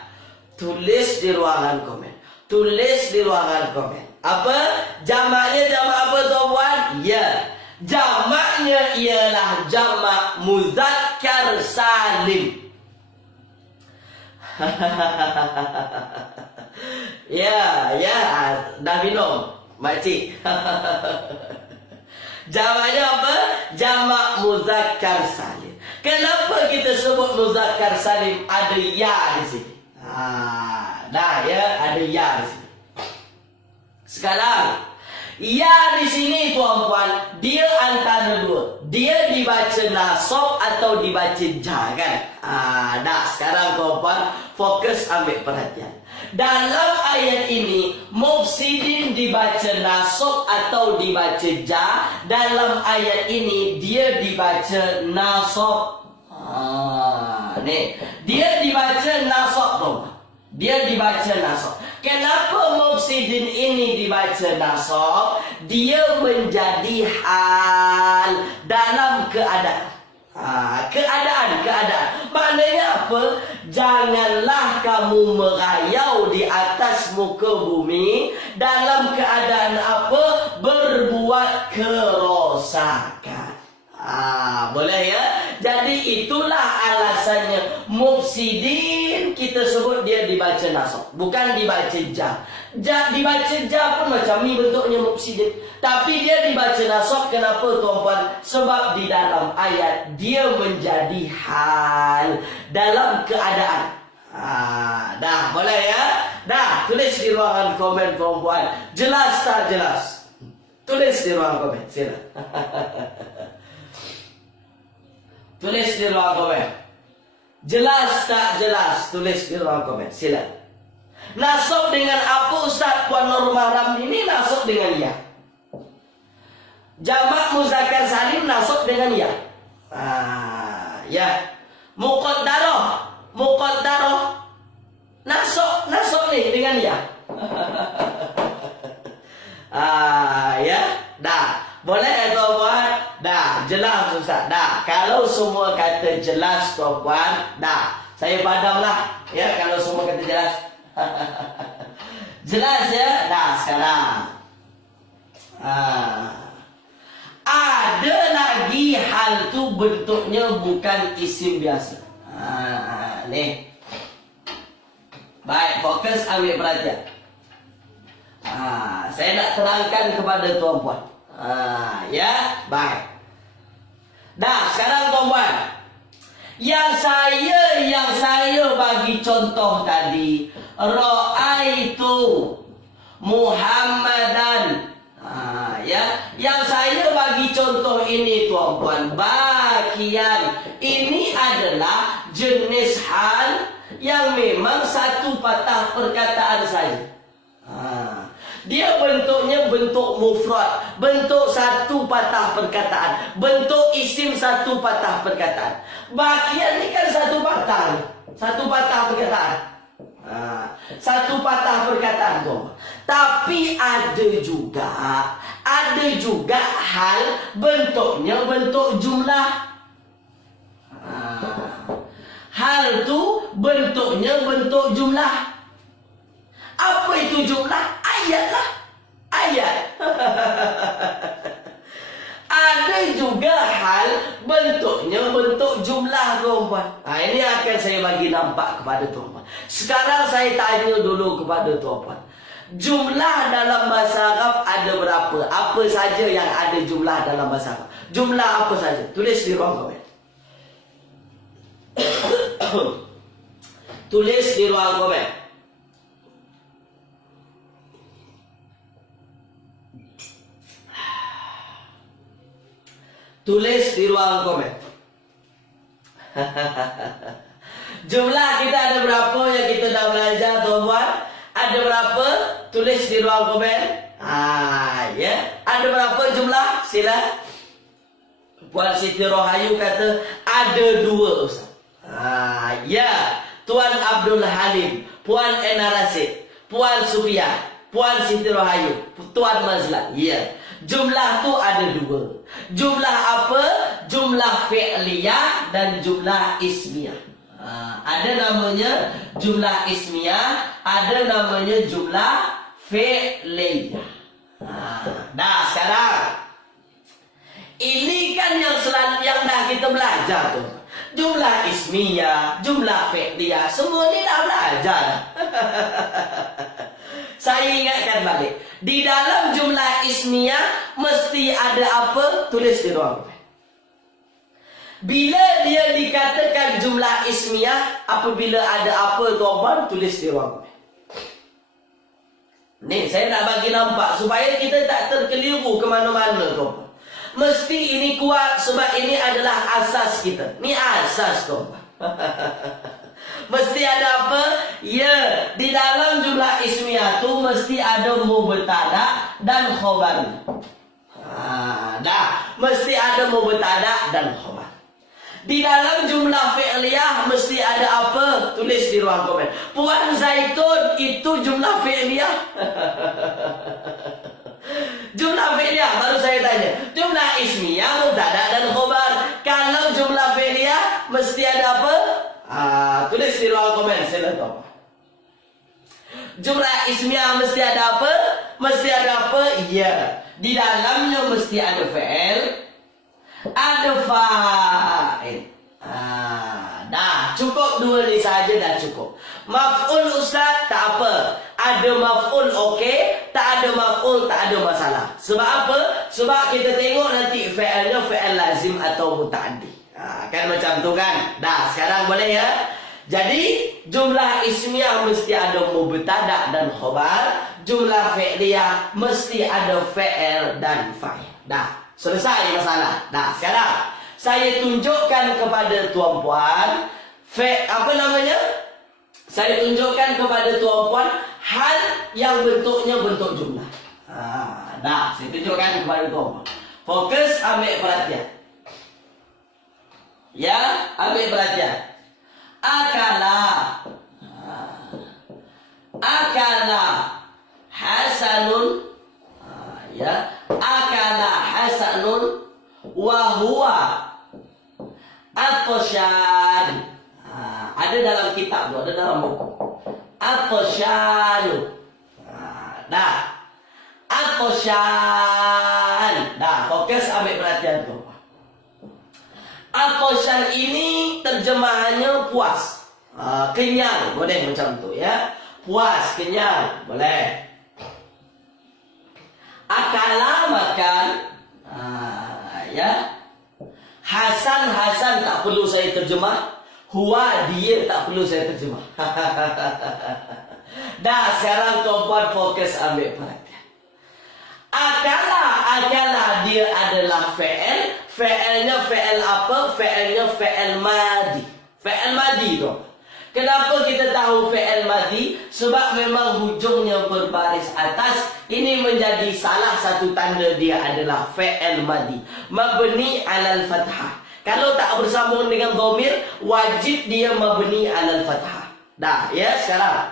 tulis di ruangan komen. Tulis di ruangan komen. Apa? Jamaknya jamak apa tuan-tuan? Ya. Jamaknya ialah jamak muzakkar salim. Ya, dah minum, makcik. Jamaknya apa? Jamak muzakkar salim. Kenapa kita sebut muzakkar salim? Ada ya di sini. Dah ya, ada ya di sini. Sekarang, ya di sini tuan-tuan, dia antara dua. Dia dibaca nasab atau dibaca ja, kan? Dah, sekarang tuan-tuan, fokus ambil perhatian. Dalam ayat ini, mufsidin dibaca nasab atau dibaca ja. Dalam ayat ini, dia dibaca nasab. Nih, dia dibaca nasab tuan-tuan. Dia dibaca nasab. Kenapa mufsidin ini dibaca nasab? Dia menjadi hal dalam keadaan. Keadaan. Maknanya apa? Janganlah kamu merayau di atas muka bumi dalam keadaan apa? Berbuat kerosakan. Boleh ya? Jadi itulah alasannya mufsidin kita sebut dia dibaca nasab, bukan dibaca ja. Dibaca ja pun macam ni bentuknya mufsidin, tapi dia dibaca nasab. Kenapa tuan-tuan? Sebab di dalam ayat dia menjadi hal dalam keadaan. Dah boleh ya? Dah, tulis di ruangan komen tuan-tuan. Jelas tak jelas? Tulis di ruangan komen, sila. Tulis di ruang komen. Jelas tak jelas? Tulis di ruang komen. Sila. Nasab dengan apa Ustaz Puan Nur Mahram ini? Nasab dengan ya. Jamak muzakkar salim nasab dengan ya. Ya. Muqaddarah. Nasab nih dengan ya. Ya. Dah. Boleh tuan-puan? Dah, jelas Ustaz. Dah, kalau semua kata jelas tuan-puan, dah, saya padamlah. Ya, kalau semua kata jelas. Jelas ya? Dah, sekarang. Ada lagi hal tu bentuknya bukan isim biasa. Nih. Baik, fokus ambil perhatian. Saya nak terangkan kepada tuan-puan. Ya, baik. Dah, sekarang tuan-puan, yang saya bagi contoh tadi, ra'aitu Muhammadan. Ya, yang saya bagi contoh ini tuan-puan, bakian. Ini adalah jenis hal yang memang satu patah perkataan saja. Dia bentuknya bentuk mufrad, bentuk satu patah perkataan, bentuk isim satu patah perkataan. Bakian ni kan satu patah perkataan. Satu patah perkataan tu. Tapi ada juga hal bentuknya bentuk jumlah. Hal tu bentuknya bentuk jumlah. Apa itu jumlah? Ayat lah. Ayat. Ada juga hal bentuknya bentuk jumlah tuan-tuan. Ini akan saya bagi nampak kepada tuan-tuan. Sekarang saya tanya dulu kepada tuan-tuan. Jumlah dalam bahasa Arab ada berapa? Apa saja yang ada jumlah dalam bahasa Arab? Jumlah apa saja? Tulis di ruang komen. Tulis di ruang komen. Tulis di ruang komen. Jumlah kita ada berapa yang kita dah belajar tuan-tuan? Ada berapa? Tulis di ruang komen. Ya. Ada berapa jumlah? Sila. Puan Siti Rohayu kata ada 2 Ustaz. Ya. Tuan Abdul Halim, Puan Ena Rasid, Puan Sufiya, Puan Siti Rohayu, Tuan Mazlan. Ya. Jumlah tu ada 2. Jumlah apa? Jumlah fi'liyah dan jumlah ismiyah. Ada namanya jumlah ismiyah, ada namanya jumlah fi'liyah. Dah sekarang ini kan yang dah kita belajar tu. Jumlah ismiyah, jumlah fi'liyah, semua ni dah belajar. Saya ingatkan balik. Di dalam jumlah ismiyah mesti ada apa? Tulis di ruang komen. Bila dia dikatakan jumlah ismiyah, apabila ada apa tuan-tuan, tulis di ruang komen. Ni saya nak bagi nampak supaya kita tak terkeliru ke mana-mana tuan-tuan. Mesti ini kuat sebab ini adalah asas kita. Ni asas tuan-tuan. Mesti ada apa? Ya, di dalam jumlah ismiyah tu mesti ada mubtada dan khabar. Dah, mesti ada mubtada dan khabar. Di dalam jumlah fi'liyah mesti ada apa? Tulis di ruang komen. Puan Zaitun itu jumlah fi'liyah. Jumlah fi'liyah baru saya tanya. Jumlah ismiyah, mubtada dan khabar. Kalau jumlah fi'liyah mesti ada apa? Tulis di ruang komen. Saya tak tahu. Jumlah ismiyah mesti ada apa? Mesti ada apa? Ya. Di dalamnya mesti ada fi'il, ada fa'il. Dah cukup 2 ni saja dah cukup. Maf'ul Ustaz tak apa. Ada maf'ul okey, tak ada maf'ul tak ada masalah. Sebab apa? Sebab kita tengok nanti fi'ilnya fi'il lazim atau muta'addi. Kan macam tu kan. Dah sekarang boleh ya. Jadi jumlah ismiyah mesti ada mubtada dan khabar. Jumlah fi'liyah mesti ada fi'il dan fa'il. Dah selesai masalah. Dah sekarang saya tunjukkan kepada tuan-puan apa namanya? Saya tunjukkan kepada tuan-puan hal yang bentuknya bentuk jumlah. Dah saya tunjukkan kepada tuan-puan. Fokus, ambil perhatian. Ya, ambil perhatian. Akala. Akala Hasanun. Ya, akala Hasanun wa huwa atasyan. Ada dalam kitab tu, ada dalam buku. Atasyan. Dah. Atasyan. Dah, fokus ambil perhatian tu. Atasyan ini terjemahannya puas. Kenyang, boleh macam tu ya. Puas, kenyang, boleh. Akala makan. Ya. Hasan tak perlu saya terjemah. Huwa dia tak perlu saya terjemah. Dah sekarang tuan-puan fokus ambil perhatian. Akala dia adalah fi'il. Fi'ilnya fi'il apa? Fi'ilnya fi'il madi. Fi'il madi tu. Kenapa kita tahu fi'il madi? Sebab memang hujungnya berbaris atas. Ini menjadi salah satu tanda dia adalah fi'il madi. Mabni alal fathah. Kalau tak bersambung dengan dhamir, wajib dia mabni alal fathah. Dah, ya sekarang.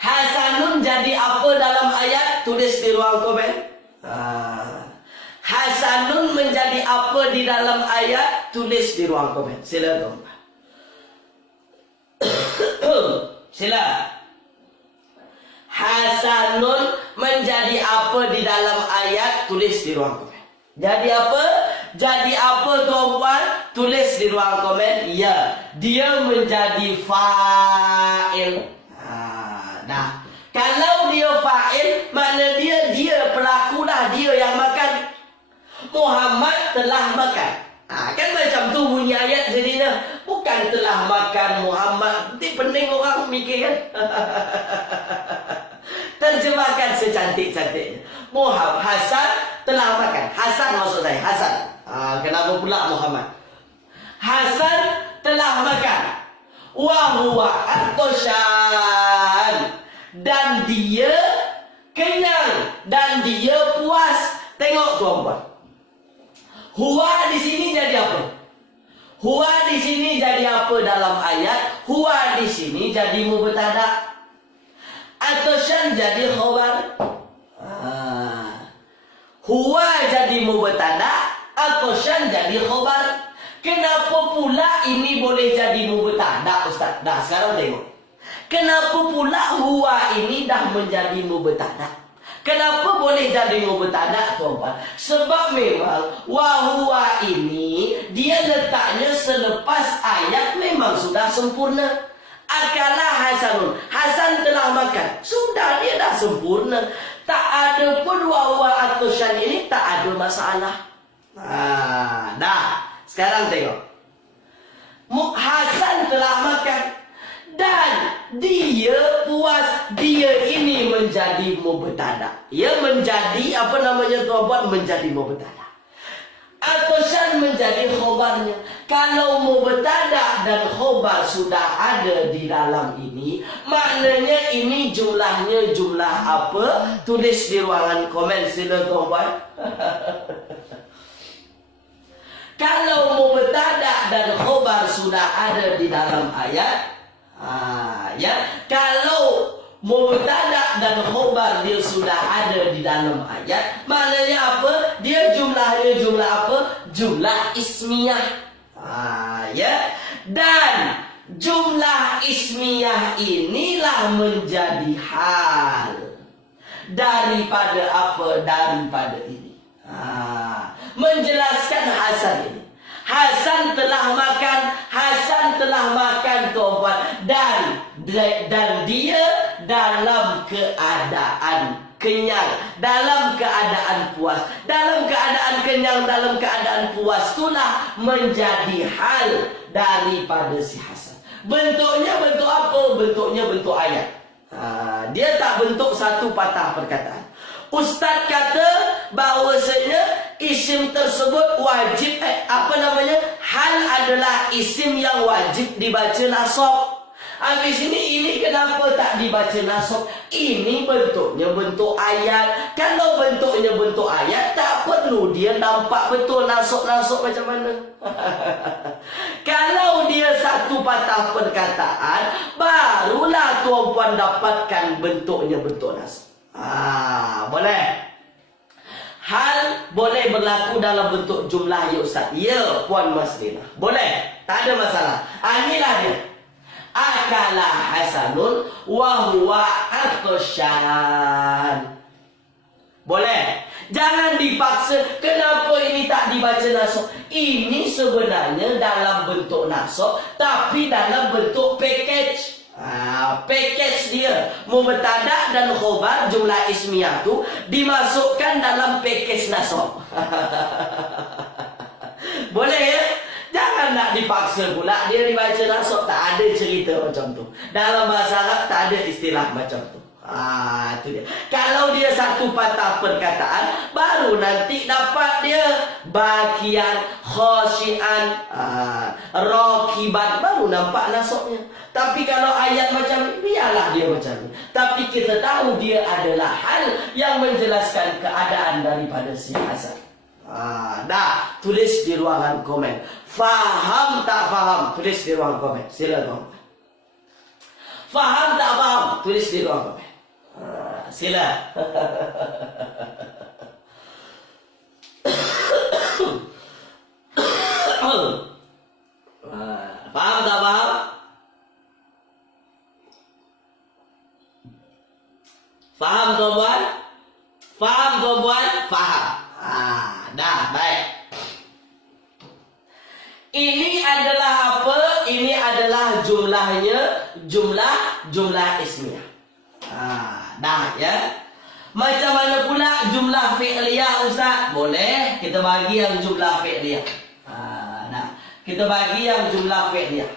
Hasanun jadi apa dalam ayat? Tulis di ruang komen. Hasanun menjadi apa di dalam ayat? Tulis di ruang komen. Silakan. Sila. Hasanun menjadi apa di dalam ayat? Tulis di ruang komen. Jadi apa? Jadi apa tuan-puan? Tulis di ruang komen. Ya, dia menjadi fa'il. Dah. Kalau dia fa'il, makna dia pelaku dah, dia yang makan. Muhammad telah makan. Kan macam tu bunyi ayat jadinya. Bukan telah makan Muhammad. Nanti pening orang mikir kan. Terjemahkan secantik-cantiknya. Muhammad Hasan telah makan. Hasan maksud saya, Hasan. Kenapa pula Muhammad? Hasan telah makan. Wahuwa atoshan. Dan dia kenyang. Dan dia puas. Tengok tuan-tuan. Huwa di sini jadi apa? Huwa di sini jadi apa dalam ayat? Huwa di sini jadi mubtada. Atoshan jadi khabar. Huwa jadi mubtada. Atoshan jadi khabar. Kenapa pula ini boleh jadi mubtada, Ustaz? Dah, sekarang tengok. Kenapa pula huwa ini dah menjadi mubtada? Kenapa boleh jadi mubtada, tuan-tuan? Sebab memang huwa ini dia letaknya selepas ayat memang sudah sempurna. Akalah Hasanun. Hasan telah makan. Sudah, dia dah sempurna. Tak ada pun huwa atau syan ini tak ada masalah. Dah. Sekarang tengok. Hasan telah makan. Dan dia puas. Dia ini menjadi mubtada. Ia menjadi apa namanya tuan-tuan? Menjadi mubtada. Atoshan menjadi khobarnya. Kalau mubtada dan khobar sudah ada di dalam ini, maknanya ini jumlahnya jumlah apa? Tulis di ruangan komen sila tuan-tuan. Kalau mubtada dan khobar sudah ada di dalam ayat, ya, kalau mubtada dan khobar dia sudah ada di dalam ayat, maknanya apa? Dia jumlahnya jumlah apa? Jumlah ismiyah. Ya. Dan jumlah ismiyah inilah menjadi hal daripada apa? Daripada ini. Menjelaskan Hasan ini. Hasan telah makan, Hasan telah makan tuan-tuan, dan dia dalam keadaan kenyang, dalam keadaan puas, dalam keadaan kenyang, dalam keadaan puas, itulah menjadi hal daripada si Hasan. Bentuknya bentuk apa? Bentuknya bentuk ayat. Dia tak bentuk satu patah perkataan. Ustaz kata bahawasanya isim tersebut wajib, hal adalah isim yang wajib dibaca nasab. Habis ini kenapa tak dibaca nasab? Ini bentuknya bentuk ayat. Kalau bentuknya bentuk ayat, tak perlu dia nampak betul nasab-nasab macam mana. Kalau dia satu patah perkataan, barulah tuan-puan dapatkan bentuknya bentuk nasab. Boleh. Hal boleh berlaku dalam bentuk jumlah, ya Ustaz. Ya, Puan Masrinah. Boleh. Tak ada masalah. Inilah dia. Akalah Hasanun wa huwa atoshan. Boleh. Jangan dipaksa. Kenapa ini tak dibaca nasab? Ini sebenarnya dalam bentuk nasab, tapi dalam bentuk package. Package dia mubtada dan khobar jumlah ismiyah tu dimasukkan dalam package nasab. Boleh ya? Jangan nak dipaksa pula dia dibaca nasab. Tak ada cerita macam tu. Dalam bahasa Arab tak ada istilah macam tu. Itu dia. Kalau dia satu patah perkataan, baru nanti dapat dia bakian, khosyian, rakiban, baru nampak nasabnya. Tapi kalau ayat macam ni, biarlah dia macam ni. Tapi kita tahu dia adalah hal yang menjelaskan keadaan daripada si Hasan. Dah, tulis di ruangan komen. Faham tak faham? Tulis di ruangan komen. Silakan. Faham tak faham? Tulis di ruangan komen. Sila. Faham tak faham? Faham tuan-tuan? Faham tuan-tuan? Faham. Dah, baik. Ini adalah apa? Ini adalah jumlahnya, jumlah ismiyah. Dah ya. Macam mana pula jumlah fi'liyah Ustaz? Boleh, kita bagi yang jumlah fi'liyah. Dah. Kita bagi yang jumlah fi'liyah.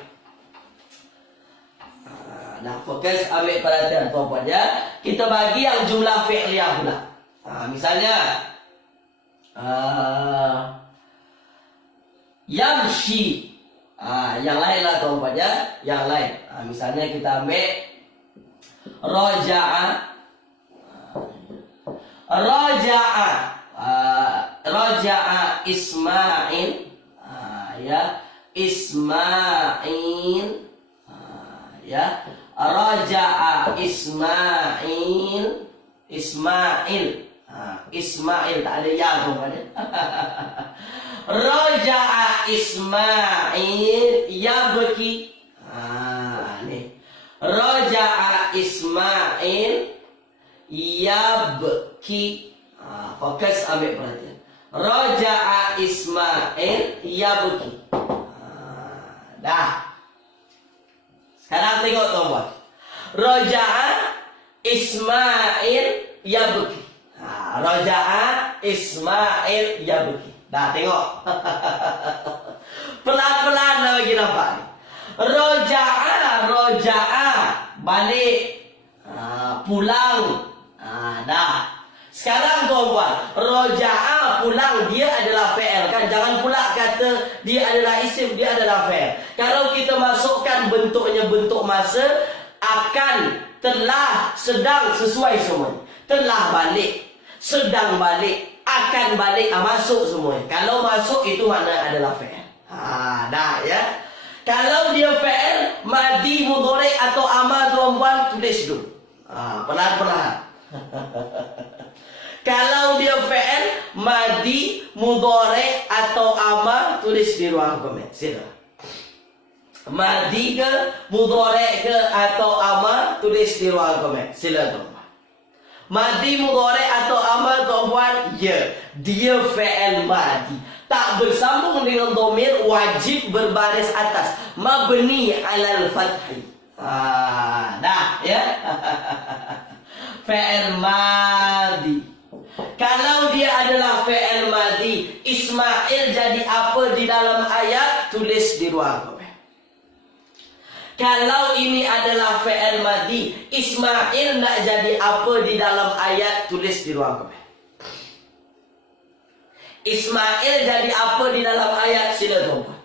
Dah, fokus ambil perhatian tuan-puan ya. Kita bagi yang jumlah fi'liyah pula. Misalnya yamshi. Yang lain lah tuan-puan ya. Yang lain. Misalnya kita ambil raja'a. Raja'a Ismail. Ya. Ismail. Ya. Raja'a Ismail. Ismail. Ismail tak ada ya tuan-puan ya. Raja'a Ismail yabki. Ni. Raja'a Ismail yabki. Fokus ambil perhatian. Raja'a Ismail yabki. Dah. Sekarang tengok tuan-puan. Raja'a Ismail yabki. Raja'a Ismail yabki. Dah tengok. Pelan-pelan dah bagi nampak ni. Roja'a balik. Pulang. Dah. Sekarang tuan-puan, roja'a pulang dia adalah fi'il kan. Jangan pula kata dia adalah isim, dia adalah fi'il. Kalau kita masukkan bentuknya bentuk masa, akan, telah, sedang sesuai semua. Telah balik, sedang balik, akan balik, masuk semuanya. Kalau masuk itu makna adalah fi'il. Dah ya. Kalau dia fi'il, madi, mudhari' atau amal tuan-puan, tulis dulu. Pelan-pelan. Kalau dia fi'il, madi, mudhari' atau amal, tulis di ruang komen. Sila. Madi ke, mudhari' ke atau amal, tulis di ruang komen. Sila tuan-puan. Madi, mudhari' atau amal tuan-puan, ya. Dia fi'il madi. Tak bersambung dengan dhamir, wajib berbaris atas. Mabni alal fathi. Dah ya. Fi'il madi. Kalau dia adalah fi'il madi, Ismail jadi apa di dalam ayat, tulis di ruang komen. Kalau ini adalah fi'il madi, Ismail nak jadi apa di dalam ayat, tulis di ruang komen. Ismail jadi apa di dalam ayat, sila tuan-puan.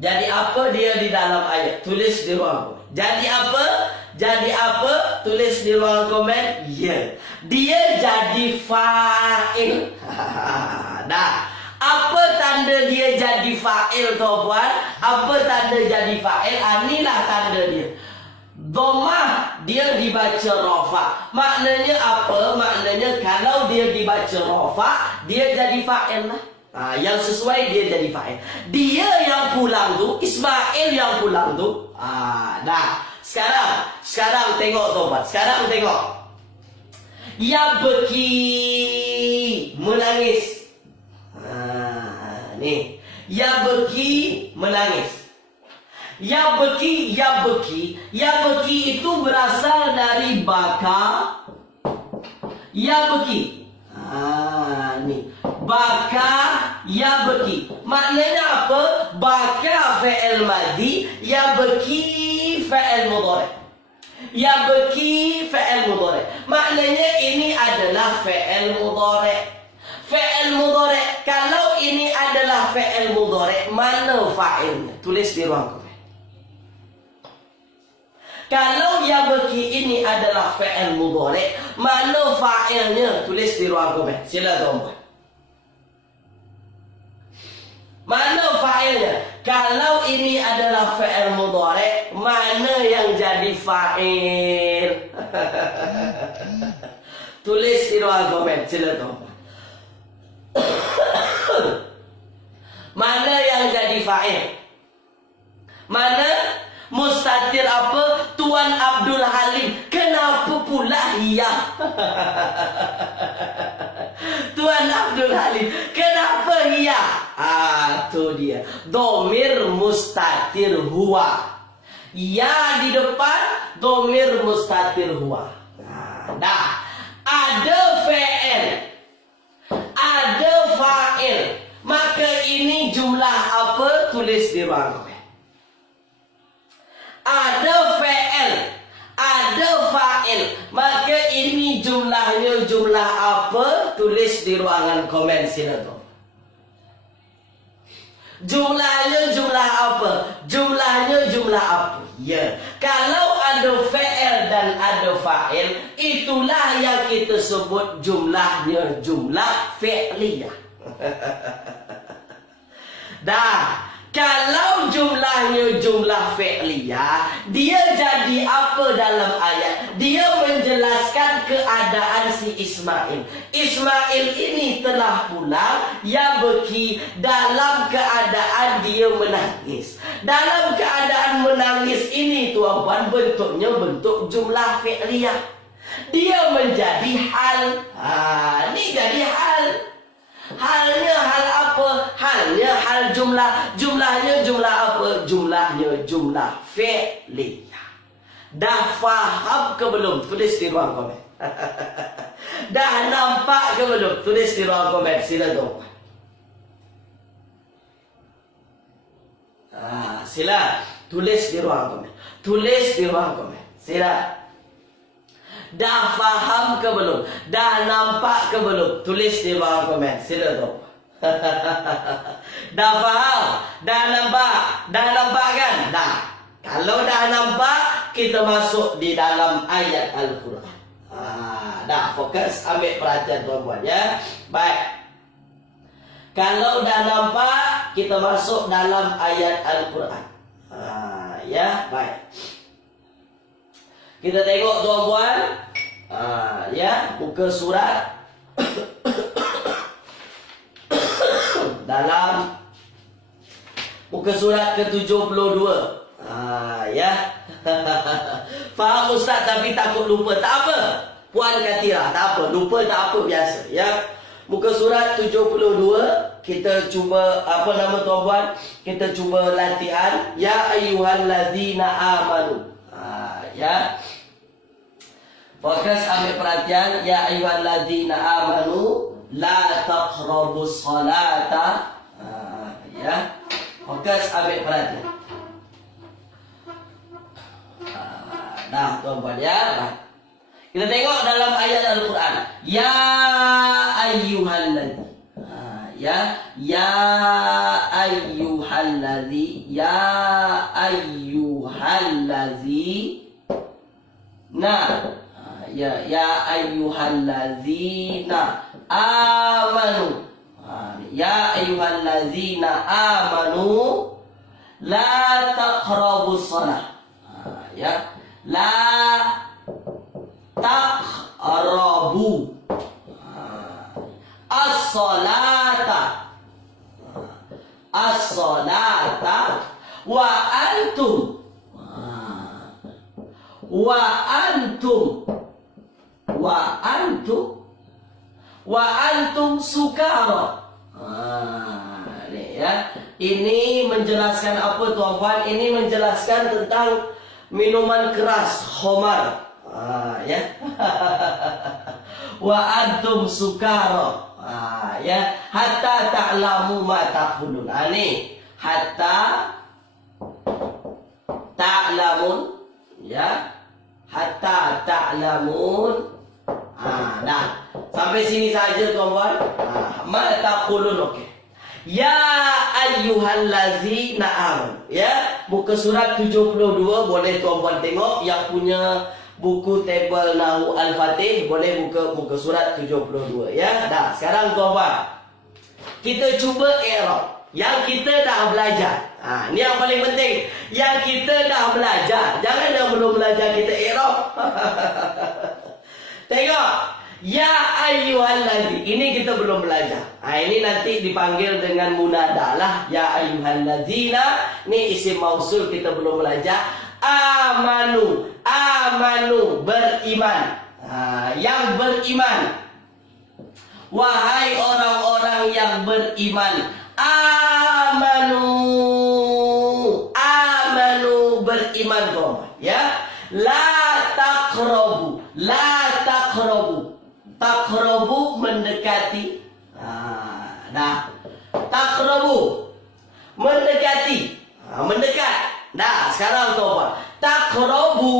Jadi apa dia di dalam ayat, tulis di ruang komen. Jadi apa? Jadi apa? Tulis di ruang komen. Ya. Dia jadi fa'il. Dah. Apa tanda dia jadi fa'il tuan-puan? Apa tanda jadi fa'il? Inilah tanda dia. Dhammah dia dibaca rafa. Maknanya apa? Maknanya kalau dia dibaca rafa, dia jadi fa'il lah. Yang sesuai dia jadi fa'il. Dia yang pulang tu, Ismail yang pulang tu. Dah. Sekarang tengok tuan-puan. Sekarang tengok. Yabki, menangis. Ni. Yabki, menangis. Yabki itu berasal dari baka. Yabki. Ni. Baka yabki. Maknanya apa? Baka fi'il madi, yabki fi'il mudhari'. Yabki fi'il mudhari'. Maknanya ini adalah fi'il mudhari'. Fi'il mudhari'. Kalau ini adalah fi'il mudhari', mana fa'ilnya? Tulis di ruang komen. Kalau yabki ini adalah fi'il mudhari', mana fa'ilnya? Tulis di ruang komen. Sila tuan-puan. Mana fa'ilnya? Kalau ini adalah fi'il mudhari', mana yang jadi fa'il? Tulis di ruang komen. Sila tuan-puan. Mana yang jadi fa'il? Mana Mustatir apa? Tuan Abdul Halim. Kenapa pula hiya? Tuan Abdul Halim. Kenapa hiya? Tu dia. Domir mustatir huwa. Ya di depan, domir mustatir huwa. Dah. Ada fi'il, ada fa'il. Maka ini jumlah apa? Tulis di ruang komen. Ada fi'il, ada fa'il. Maka ini jumlahnya jumlah apa? Tulis di ruangan komen sila tu. Jumlahnya jumlah apa? Jumlahnya jumlah apa? Ya. Kalau ada fi'il dan ada fa'il, itulah yang kita sebut jumlahnya jumlah fi'liyah. Dah. Kalau jumlahnya jumlah fi'liyah, dia jadi apa dalam ayat? Dia menjelaskan keadaan si Ismail. Ismail ini telah pulang, ya beki, dalam keadaan dia menangis. Dalam keadaan menangis ini, tuan-tuan, bentuknya bentuk jumlah fi'liyah. Dia menjadi hal. Ini jadi hal. Halnya hal apa? Halnya hal jumlah. Jumlahnya jumlah apa? Jumlahnya jumlah fi'liyah. Dah faham ke belum? Tulis di ruang komen. Dah nampak ke belum? Tulis di ruang komen. Sila dong. Sila tulis di ruang komen. Tulis di ruang komen. Sila. Dah faham ke belum? Dah nampak ke belum? Tulis di bawah komen. Sila tu. Dah faham? Dah nampak? Dah nampak kan? Dah. Kalau dah nampak, kita masuk di dalam ayat Al-Quran. Dah fokus, ambil perhatian tuan-tuan ya. Baik. Kalau dah nampak, kita masuk dalam ayat Al-Quran. Ya, baik. Kita tengok tuan-tuan. Ya, buka surat dalam buka surat ke-72. Ya. Faham Ustaz tapi takut lupa. Tak apa. Puan Katira, tak apa. Lupa tak apa, biasa. Ya. Muka surat 72, kita cuba apa nama tuan-tuan? Kita cuba latihan. Ya ayyuhallazina amanu. Ya. Fokus, ambil perhatian. Ya ayyuhallazina amanu la taqrabus salata. Ya. Fokus, ambil perhatian. Nah, tuan-tuan ya. Kita tengok dalam ayat Al-Quran. Ya ayyuhalladzi. Ya ayyuhalladzi. Ya ayyuhalladzi. Nah. Ya ayyuhalladzina amanu. Ya ayyuhalladzina amanu la taqrabus shalah. Ya. La taqrabu as-salata. As-salata wa antum sukara. Ini ya. Ini menjelaskan apa tuan-tuan? Ini menjelaskan tentang minuman keras, khamar. Ya. Wa antum sukara. Ya, hatta ta'lamu ma taqulun. Ini hatta ta'lamun, ya. Hatta ta'lamun. Dah. Sampai sini saja tuan-tuan. Ma taqulun, okey. Ya ayyuhallazina amanu. Ya, muka surat 72 boleh tuan-tuan tengok. Yang punya buku tebel Nahu Al-Fatih boleh buka muka surat 72 ya. Dah, sekarang tuan-tuan, kita cuba i'rab yang kita dah belajar. Ni yang paling penting. Yang kita dah belajar. Jangan yang belum belajar kita i'rab. Tengok. Ya ayyuhallazi. Ini kita belum belajar. Ini nanti dipanggil dengan munada lah. Ya ayyuhalladzina. Ini isim mausul kita belum belajar. Amanu. Amanu. Beriman. Yang beriman. Wahai orang-orang yang beriman. Amanu. Amanu. Beriman kau. Ya. La taqrabu. La taqrabu. Taqrabu mendekati. Nah, taqrabu mendekati. Mendekat. Nah, sekarang tahu apa? Taqrabu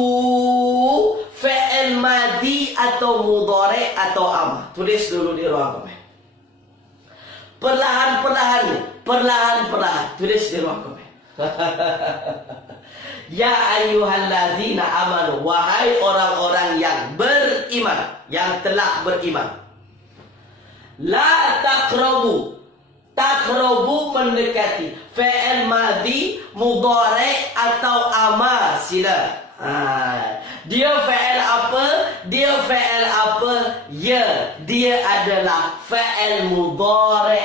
fi'il madi atau mudhari atau amr. Tulis dulu di ruang komen. Perlahan-perlahan. Perlahan-perlahan. Tulis di ruang komen. Ya ayyuhalladzina amanu. Wahai orang-orang yang beriman. Yang telah beriman. La taqrabu. Taqrabu mendekati. Fi'il madi, mudhari atau amar. Sila. Dia fi'il apa? Dia fi'il apa? Ya. Dia adalah fi'il mudhari.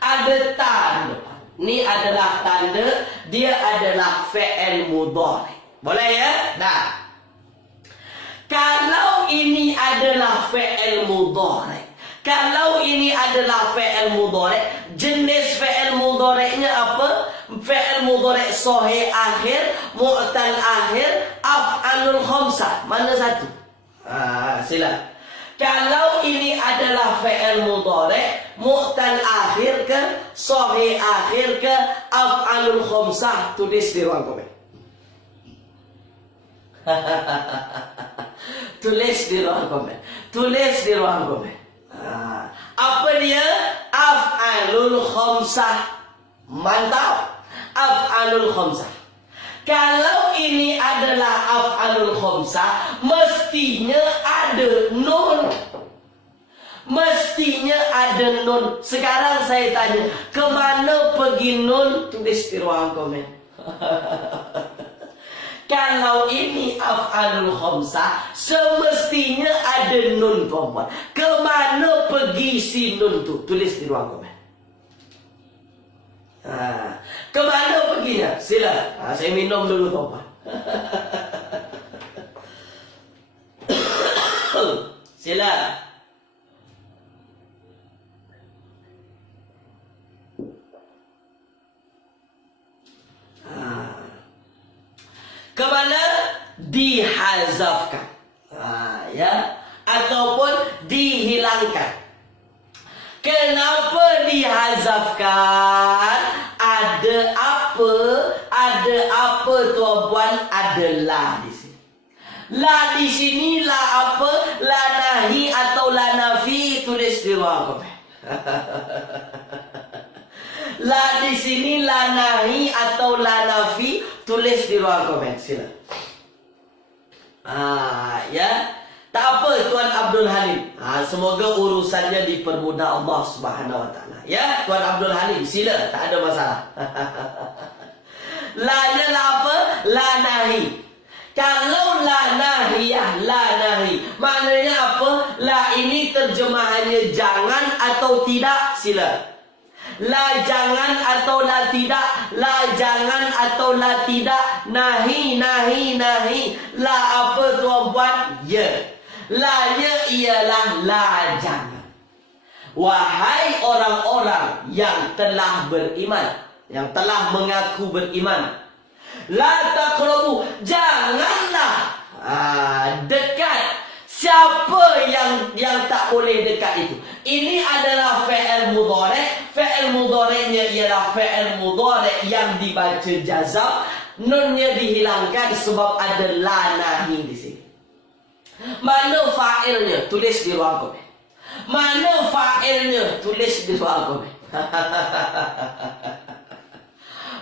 Ada tanda. Ini adalah tanda. Dia adalah fi'il mudhari. Boleh ya? Nah. Kalau ini adalah fi'il mudhari. Kalau ini adalah fi'il mudhari, jenis fi'il mudhari'nya apa? Fi'il mudhari' sahih akhir, mu'tal akhir, af'alul khamsah. Mana satu? Sila. Kalau ini adalah fi'il mudhari', mu'tal akhir ke, sahih akhir ke, af'alul khamsah, tulis di ruang komen. Tulis di ruang komen. Tulis di ruang komen. Apa dia? Af'alul khamsah. Mantap. Af'alul khamsah. Kalau ini adalah af'alul khamsah, mestinya ada nun. Mestinya ada nun. Sekarang saya tanya, kemana pergi nun? Tulis di ruang komen. Kalau ini af'alul khamsah, semestinya ada nun perempuan. Kemana pergi si nun tu? Tulis di ruang komen. Kemana perginya? Sila. Saya minum dulu perempuan. Sila. Kemana? Dihazafkan. Ya. Ataupun dihilangkan. Kenapa dihazafkan? Ada apa? Ada apa tuan-puan? Ada la di sini. La di sini la apa? La nahi atau la nafi? Tulis di ruang komen. La di sini la nahi atau la nafi, tulis di ruang komen. Sila. Ya. Tak apa Tuan Abdul Halim. Semoga urusannya dipermudah Allah Subhanahu wa taala. Ya, Tuan Abdul Halim, sila, tak ada masalah. La-nya la apa? La nahi. Kalau la nahiyah, la nahi, maknanya apa? La ini terjemahannya jangan atau tidak, sila. La jangan atau la tidak, la jangan atau la tidak, nahi, nahi, nahi. La apa tuan-puan? Ya. La-nya ialah la jangan. Wahai orang-orang yang telah beriman, yang telah mengaku beriman, la taqrabu, janganlah dekat. Siapa yang tak boleh dekat itu? Ini adalah fi'il mudhari'. Fi'il mudhari'nya ialah fi'il mudhari' yang dibaca jazam, nunnya dihilangkan sebab ada la nahi di sini. Mana fa'ilnya? Tulis di ruang komen. Mana fa'ilnya? Tulis di ruang komen.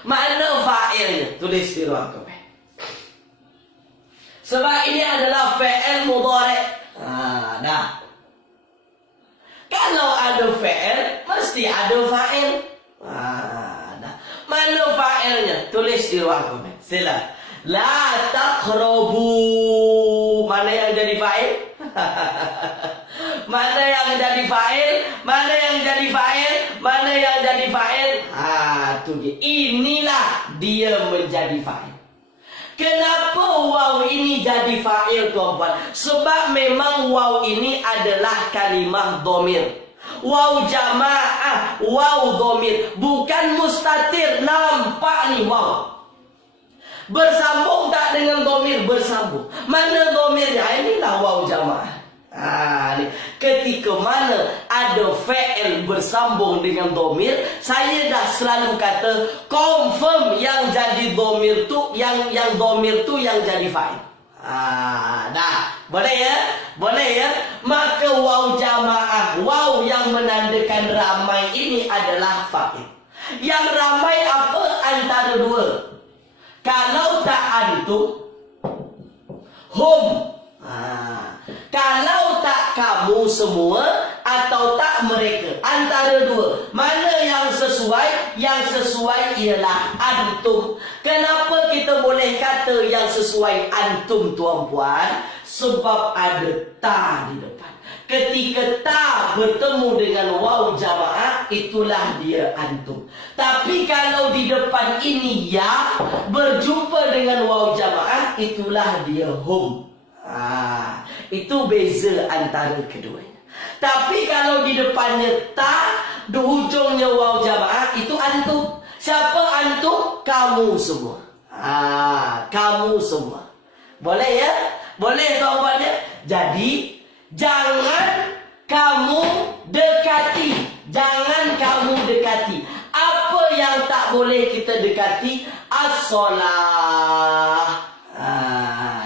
Mana fa'ilnya? Tulis di ruang komen. Sebab ini adalah fi'il mudhari'. Dah. Kalau ada fi'il, mesti ada fa'il. Dah. Mana fa'ilnya? Tulis di ruang komen. Sila. La taqrabu. Mana yang jadi fa'il? Mana yang jadi fa'il? Mana yang jadi fa'il? Mana yang jadi fa'il? Tuh dia. Inilah dia menjadi fa'il. Kenapa waw ini jadi fa'il, tuan-tuan? Sebab memang waw ini adalah kalimah dhamir. Waw jamaah, waw dhamir, bukan mustatir. Nampak ni waw. Bersambung tak dengan dhamir? Bersambung. Mana dhamirnya? Inilah waw jamaah. Ni. Ketika mana ada fa'il bersambung dengan dhamir, saya dah selalu kata confirm yang jadi dhamir tu, yang dhamir tu yang jadi fa'il. Dah. Boleh ya? Boleh ya? Maka waw jamaah, waw yang menandakan ramai ini adalah fa'il. Yang ramai apa? Antara dua. Kalau tak antum, hum. Kalau tak kamu semua, atau tak mereka. Antara dua. Mana yang sesuai? Yang sesuai ialah antum. Kenapa kita boleh kata yang sesuai antum, tuan-puan? Sebab ada ta di depan. Ketika ta bertemu dengan waw jamaah, itulah dia antum. Tapi kalau di depan ini ya berjumpa dengan waw jamaah, itulah dia hum. Itu beza antara keduanya. Tapi kalau di depannya ta, di hujungnya waw jamaah, itu antum. Siapa antum? Kamu semua. Kamu semua. Boleh ya? Boleh, tuan-tuan ya? Jadi jangan kamu dekati. Jangan kamu dekati. Apa yang tak boleh kita dekati? As-solah.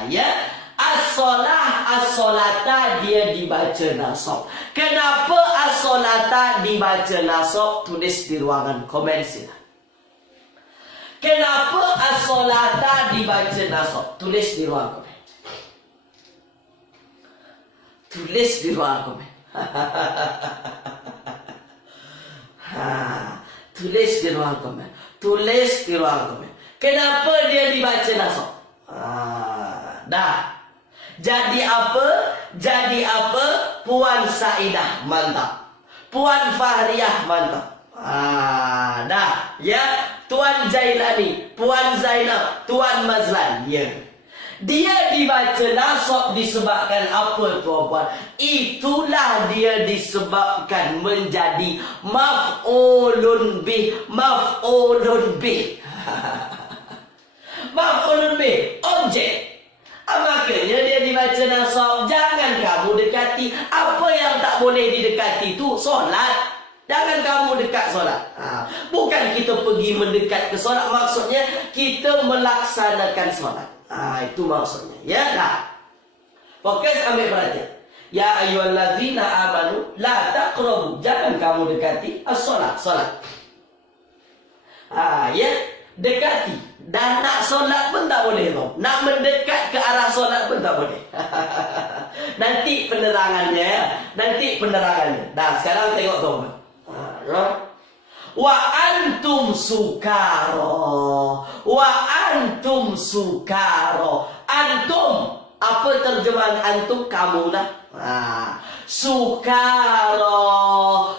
Ya. As-solah, as-solata dia dibaca nasab. Kenapa as-solata dibaca nasab? Tulis di ruangan komen sila. Kenapa as-solata dibaca nasab? Tulis di ruang komen. Tulis di ruang komen. Tulis di ruang komen. Tulis di ruang komen. Kenapa dia dibaca nasab? Dah. Jadi apa? Jadi apa? Puan Saidah, mantap. Puan Fahriyah, mantap. Dah. Ya. Tuan Jailani, Puan Zainab, Tuan Mazlan. Ya. Dia dibaca nasab disebabkan apa, tuan-puan? Itulah dia disebabkan menjadi maf'ulun bih. Maf'ulun bih. Maf'ulun bih. Objek. Makanya dia dibaca nasab. Jangan kamu dekati. Apa yang tak boleh didekati itu? Solat. Jangan kamu dekat solat. Bukan kita pergi mendekat ke solat. Maksudnya kita melaksanakan solat. Itu maksudnya. Ya tak? Fokus, ambil perhatian. Ya ayyuhallazina amanu la taqrabu. Jangan kamu dekati as-solat. Solat. Ya. Dekati. Dan nak solat pun tak boleh, tau. Nak mendekat ke arah solat pun tak boleh. Nanti penerangannya. Nanti penerangannya. Dah, sekarang tengok, tau. Wa antum sukaro. Wa antum sukaro. Antum. Apa terjemahan antum? Kamu lah. Sukaro.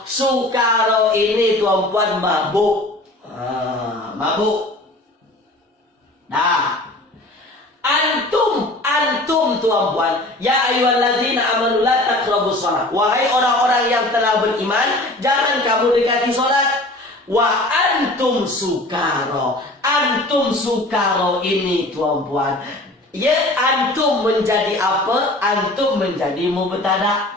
Sukaro ini, tuan-puan, mabuk. Mabuk. Dah. Antum tuan-puan, ya ayyuhallazina amanu la taqrabus shalah. Wahai orang-orang yang telah beriman, jangan kamu dekati salat. Wa antum sukaro. Antum sukaro ini, tuan-puan, ya, antum menjadi apa? Antum menjadi mubtada.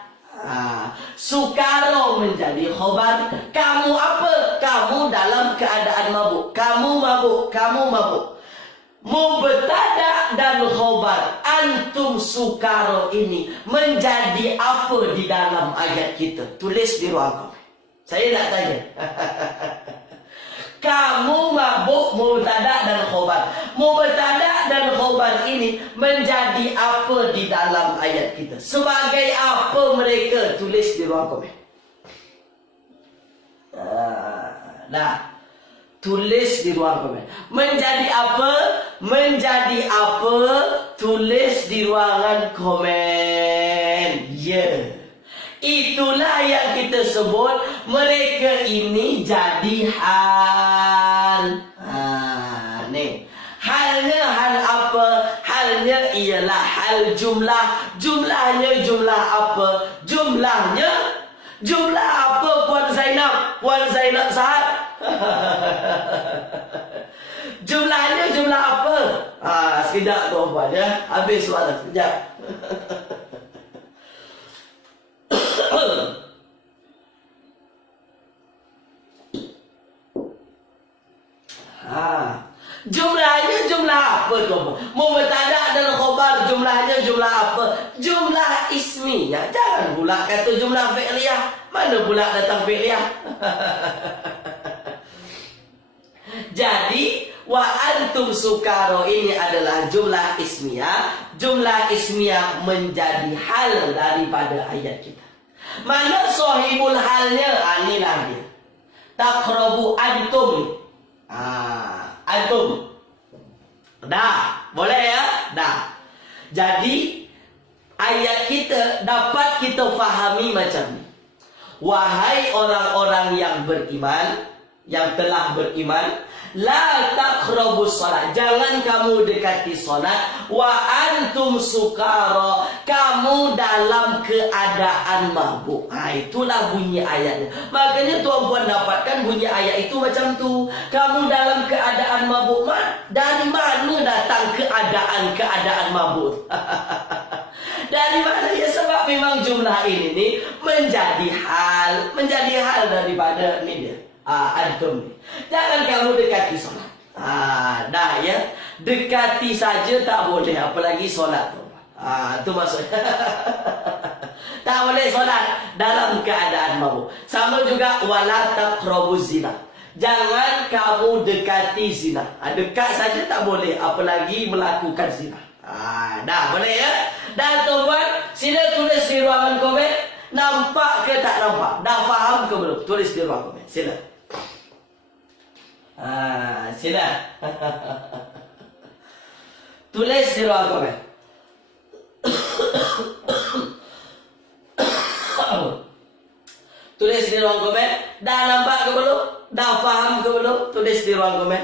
Sukaro menjadi khobar. Kamu apa? Kamu dalam keadaan mabuk. Kamu mabuk. Kamu mabuk. Mubtada dan khobar. Antum sukaro ini menjadi apa di dalam ayat kita? Tulis di ruang komen. Saya nak tanya. Kamu mabuk, mubtada dan khobar. Mubtada dan khobar ini menjadi apa di dalam ayat kita? Sebagai apa mereka? Tulis di ruang komen. Nah, tulis di ruang komen. Menjadi apa? Menjadi apa? Tulis di ruangan komen. Ya. Itulah yang kita sebut mereka ini jadi hal. Nih. Halnya hal apa? Halnya ialah hal jumlah. Jumlahnya jumlah apa? Jumlah apa Puan Zainab? Puan Zainab Sahab? Jumlahnya jumlah apa? Sekejap tuan-puan ya. Habis suara sekejap. Jumlahnya jumlah apa tuan-puan? Mubtada dan khabar jumlahnya jumlah apa? Jumlah ismiyah. Jangan pula kata jumlah fi'liyah. Mana pula datang fi'liyah? Jadi wa antum sukaro ini adalah jumlah ismiyah. Jumlah ismiyah menjadi hal daripada ayat kita. Mana sahibul halnya? Inilah dia. Taqrabu antum. Antum. Dah, boleh ya? Dah. Jadi ayat kita dapat kita fahami macam ni. Wahai orang-orang yang beriman, yang telah beriman, la taqrabus salat, jangan kamu dekati salat, wa antum sukara, kamu dalam keadaan mabuk. Itulah bunyi ayatnya. Makanya tuan-puan dapatkan bunyi ayat itu macam tu. Kamu dalam keadaan mabuk. Dari mana datang keadaan mabuk? Dari mana ya? Sebab memang jumlah ini nih menjadi hal daripada ni dia. Antum ni. Jangan kamu dekati solat. Dah ya. Dekati saja tak boleh, apalagi solat tu. Tu maksudnya. Tak boleh solat dalam keadaan mabuk. Sama juga wala taqrabuz zina. Jangan kamu dekati zina. Dekat saja tak boleh, apalagi melakukan zina. Dah boleh ya. Dan tuan, sila tulis di ruangan komen. Nampak ke tak nampak? Dah faham ke belum? Tulis di ruangan komen. Sila. Sila. Tulis di ruang komen. Tulis di ruang komen. Dah nampak ke belum? Dah faham ke belum? Tulis di ruang komen.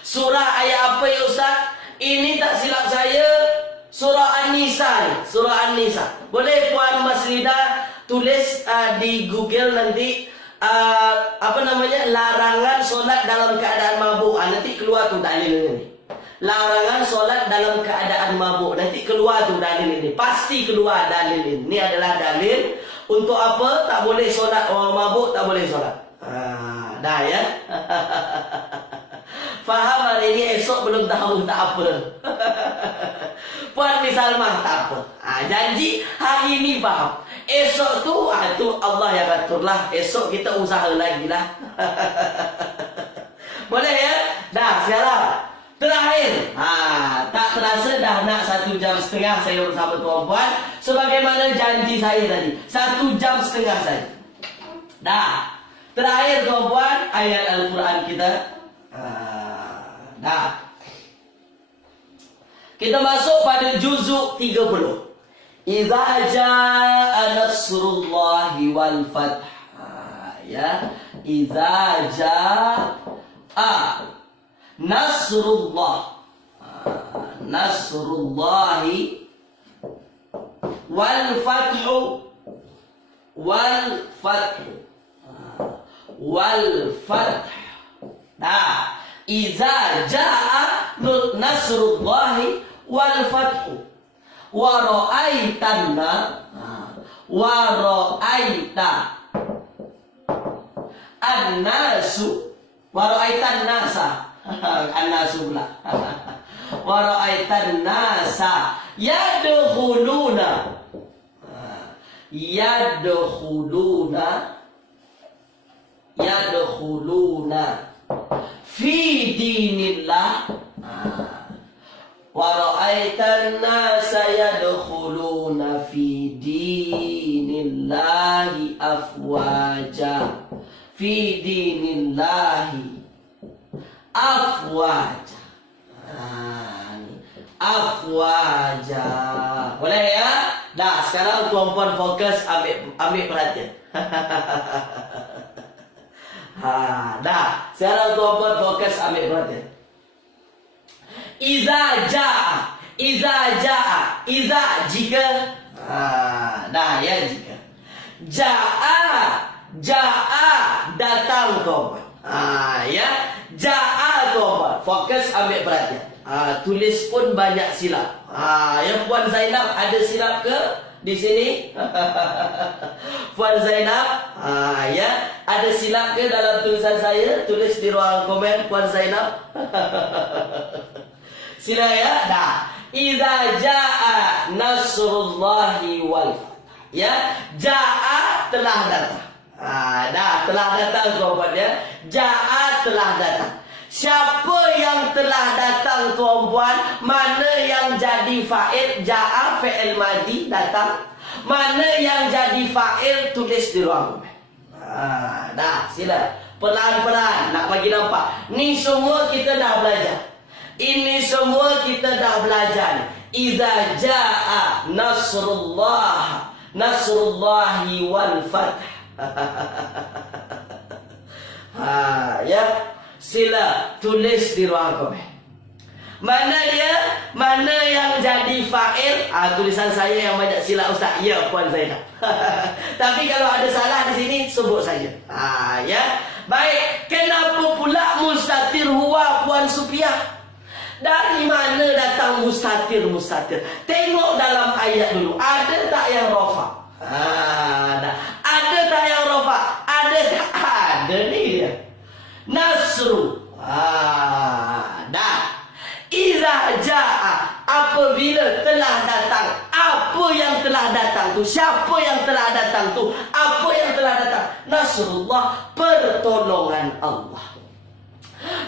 Surah ayat apa ya Ustaz? Ini tak silap saya surah An-Nisa. Surah An-Nisa. Boleh Puan Masrida tulis di Google nanti larangan solat dalam keadaan mabuk. Nanti keluar tu dalilnya ni. Larangan solat dalam keadaan mabuk. Nanti keluar tu dalil ini. Pasti keluar dalil ini. Ini adalah dalil untuk apa? Tak boleh solat orang mabuk, tak boleh solat. Dah ya. Faham hari ini, esok belum tahu tak apa. Puan Misalmah tak apa. Janji hari ini faham. Esok tu Allah yang aturlah. Esok kita usaha lagi lah. Boleh ya? Dah sekarang terakhir. Tak terasa dah nak 1,5 jam saya bersama tuan-puan. Sebagaimana janji saya tadi, 1,5 jam saja. Dah. Terakhir tuan-puan, ayat Al-Quran kita. Dah. Kita masuk pada juzuk 30. Idza jaa nasrullahi wal fath. Ya. Idza jaa nasrullah. Nasrullahi wal fathu. Wal fathu. Wal fath. Nah, iza jaa nasrullahi wal fathu wa ra'aitanna wa ra'aita annasu wa ra'aitan nasa annasu pula wa ra'aitan nasa yadkhuluna fi dinillah wa ra'aitan nasa yadkhuluna fi dinillahi afwaja fi dinillahi afwaja afwaja. Boleh ya? Dah, sekarang tuan-puan fokus ambil perhatian. Dah, sekarang tuan-puan fokus ambil perhatian. Iza jaa, iza jika. Dah ya, jika. Jaa datang tuan-puan. Ya, jaa tuan-puan. Fokus ambil perhatian. Tulis pun banyak silap. Yang Puan Zainab ada silap ke di sini? Puan Zainab, ya, ada silap ke dalam tulisan saya? Tulis di ruang komen Puan Zainab. Sila ya. Dah. Iza jaa nasrullahi wal fath. Ya, jaa telah datang. Dah, telah datang tuan-puan ya. Jaa telah datang. Siapa yang telah datang tuan-puan? Mana yang jadi fa'il? Ja'a fi'il madi datang. Mana yang jadi fa'il? Tulis di ruang komen. Dah, sila. Pelan-pelan nak bagi nampak. Ni semua kita dah belajar. Ini semua kita dah belajar. Iza ja'a nasrullahi wal fath. Ya. Sila tulis di ruang komen. Mana dia? Mana yang jadi fa'il? Tulisan saya yang banyak silap Ustaz. Ya, Puan Zainab. Tapi kalau ada salah di sini, sebut saja. Ya. Baik, kenapa pula mustatir huwa Puan Supiah? Dari mana datang mustatir? Tengok dalam ayat dulu. Ada tak yang rafa? Ada tak yang rafa? Ada tak? Ada ni dia. Nasru. Dah. Iza jaa, apabila telah datang. Apa yang telah datang tu? Siapa yang telah datang tu? Apa yang telah datang? Nasrullah, pertolongan Allah.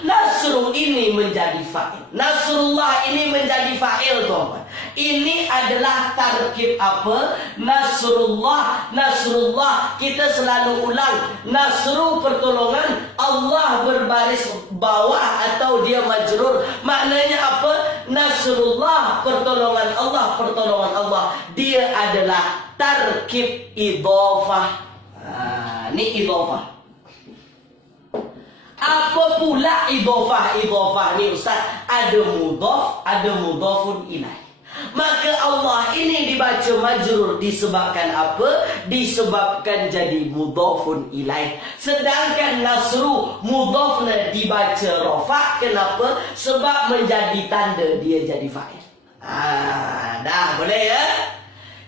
Nasru ini menjadi fa'il. Nasrullah ini menjadi fa'il tuan-tuan. Ini adalah tarkib apa? Nasrullah. Kita selalu ulang. Nasru pertolongan. Allah berbaris bawah atau dia majrur. Maknanya apa? Nasrullah, pertolongan Allah. Dia adalah tarkib idhofah. Ini idhofah. Apa pula idhofah ni Ustaz? Ada mudhaf, ada mudhafun ilaih. Maka Allah ini dibaca majrur disebabkan apa? Disebabkan jadi mudhafun ilaih. Sedangkan nasru mudhafna dibaca rafa'. Kenapa? Sebab menjadi tanda dia jadi fa'il. Dah boleh ya?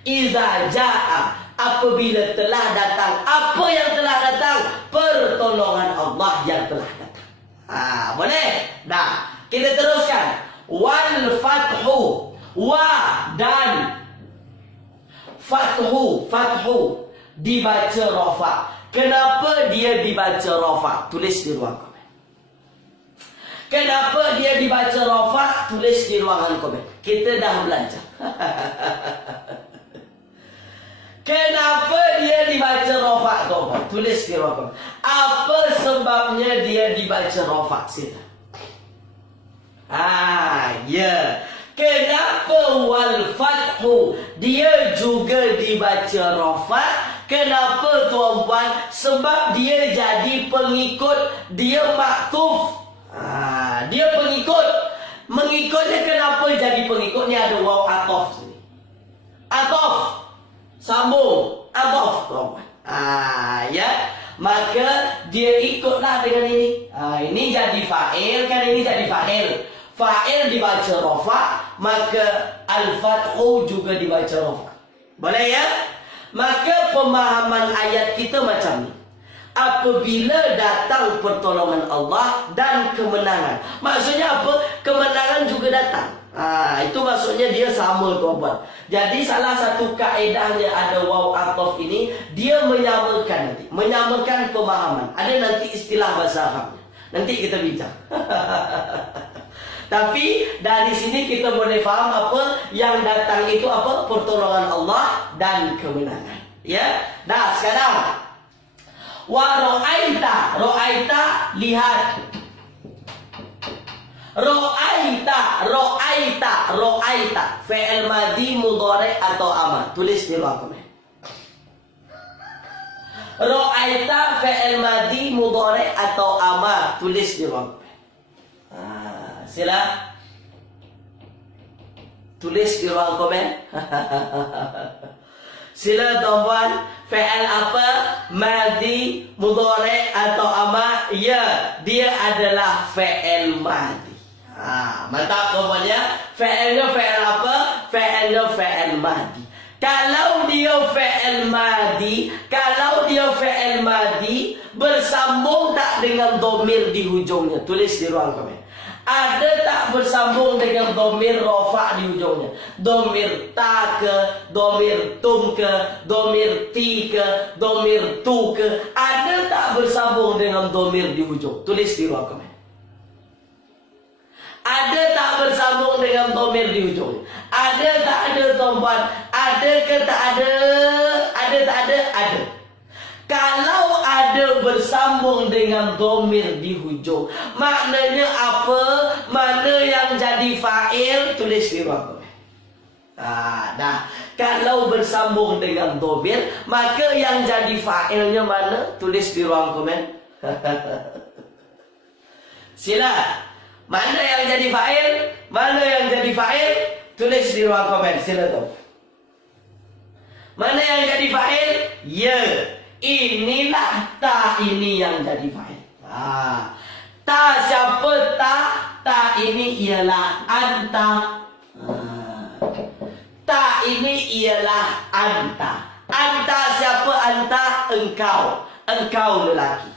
Iza jaa, apabila telah datang. Apa yang telah datang? Pertolongan Allah yang telah datang. Boleh? Dah. Kita teruskan. Wal fathu. Wa dan fathu dibaca rafa'. Kenapa dia dibaca rafa'? Tulis di ruang komen. Kenapa dia dibaca rafa'? Tulis di ruangan komen. Kita dah belajar. Kenapa dia dibaca rafa' tuan-tuan? Tulis di ruang komen. Apa sebabnya dia dibaca rafa'? Sila. Ya. Kenapa wal fathu dia juga dibaca rafa'? Kenapa tuan-puan? Sebab dia jadi pengikut. Dia maktuf. Dia pengikut. Mengikutnya kenapa jadi pengikut? Ni ada waw atof sini. Atof. Sambung. Atof tuan-puan. Ya. Maka dia ikutlah dengan ini. Ini jadi fa'il kan, ini jadi fa'il. Fa'il dibaca rafa', maka al-fathu juga dibaca rafa'. Boleh ya? Maka pemahaman ayat kita macam ni. Apabila datang pertolongan Allah dan kemenangan. Maksudnya apa? Kemenangan juga datang. Itu maksudnya dia sama tuan-tuan. Jadi salah satu kaedahnya ada waw atof ini, dia menyamakan nanti. Menyamakan pemahaman. Ada nanti istilah bahasa Arabnya. Nanti kita bincang. Tapi dari sini kita boleh faham apa yang datang itu apa? Pertolongan Allah dan kemenangan. Ya. Dah sekarang. Wa ra'aita lihat. Ra'aita Ro'aita. Fi'il madhi, mudhari atau amar. Tulis di ruang komen. Ro'aita, fi'il madhi, mudhari atau amar. Tulis di ruang komen. Sila. Tulis di ruang komen. Sila tuan-tuan, fi'il apa? Madhi, mudhari atau amar? Ya, dia adalah fi'il madhi. Mantap tuan-tuannya. Fi'ilnya fi'il apa? Fi'ilnya fi'il madhi. Kalau dia fi'il madhi, bersambung tak dengan dhamir di hujungnya? Tulis di ruang komen. Ada tak bersambung dengan dhamir rafa' di hujungnya? Dhamir ta ke, dhamir tum ke, dhamir ti ke, dhamir tu ke? Ada tak bersambung dengan dhamir di hujung? Tulis di ruang komen. Ada tak bersambung dengan dhamir di hujung? Ada tak ada tuan-tuan? Ada ke tak ada? Ada tak ada? Ada. Kalau ada bersambung dengan dhamir di hujung, maknanya apa? Mana yang jadi fa'il? Tulis di ruang komen. Kalau bersambung dengan dhamir, maka yang jadi fa'ilnya mana? Tulis di ruang komen. Sila. Mana yang jadi fa'il? Mana yang jadi fa'il? Tulis di ruang komen. Sila tu. Mana yang jadi fa'il? Ya. Inilah ta ini yang jadi fa'il. Ta siapa ta? Ta ini ialah anta. Ta ini ialah anta. Anta siapa anta? Engkau. Engkau lelaki.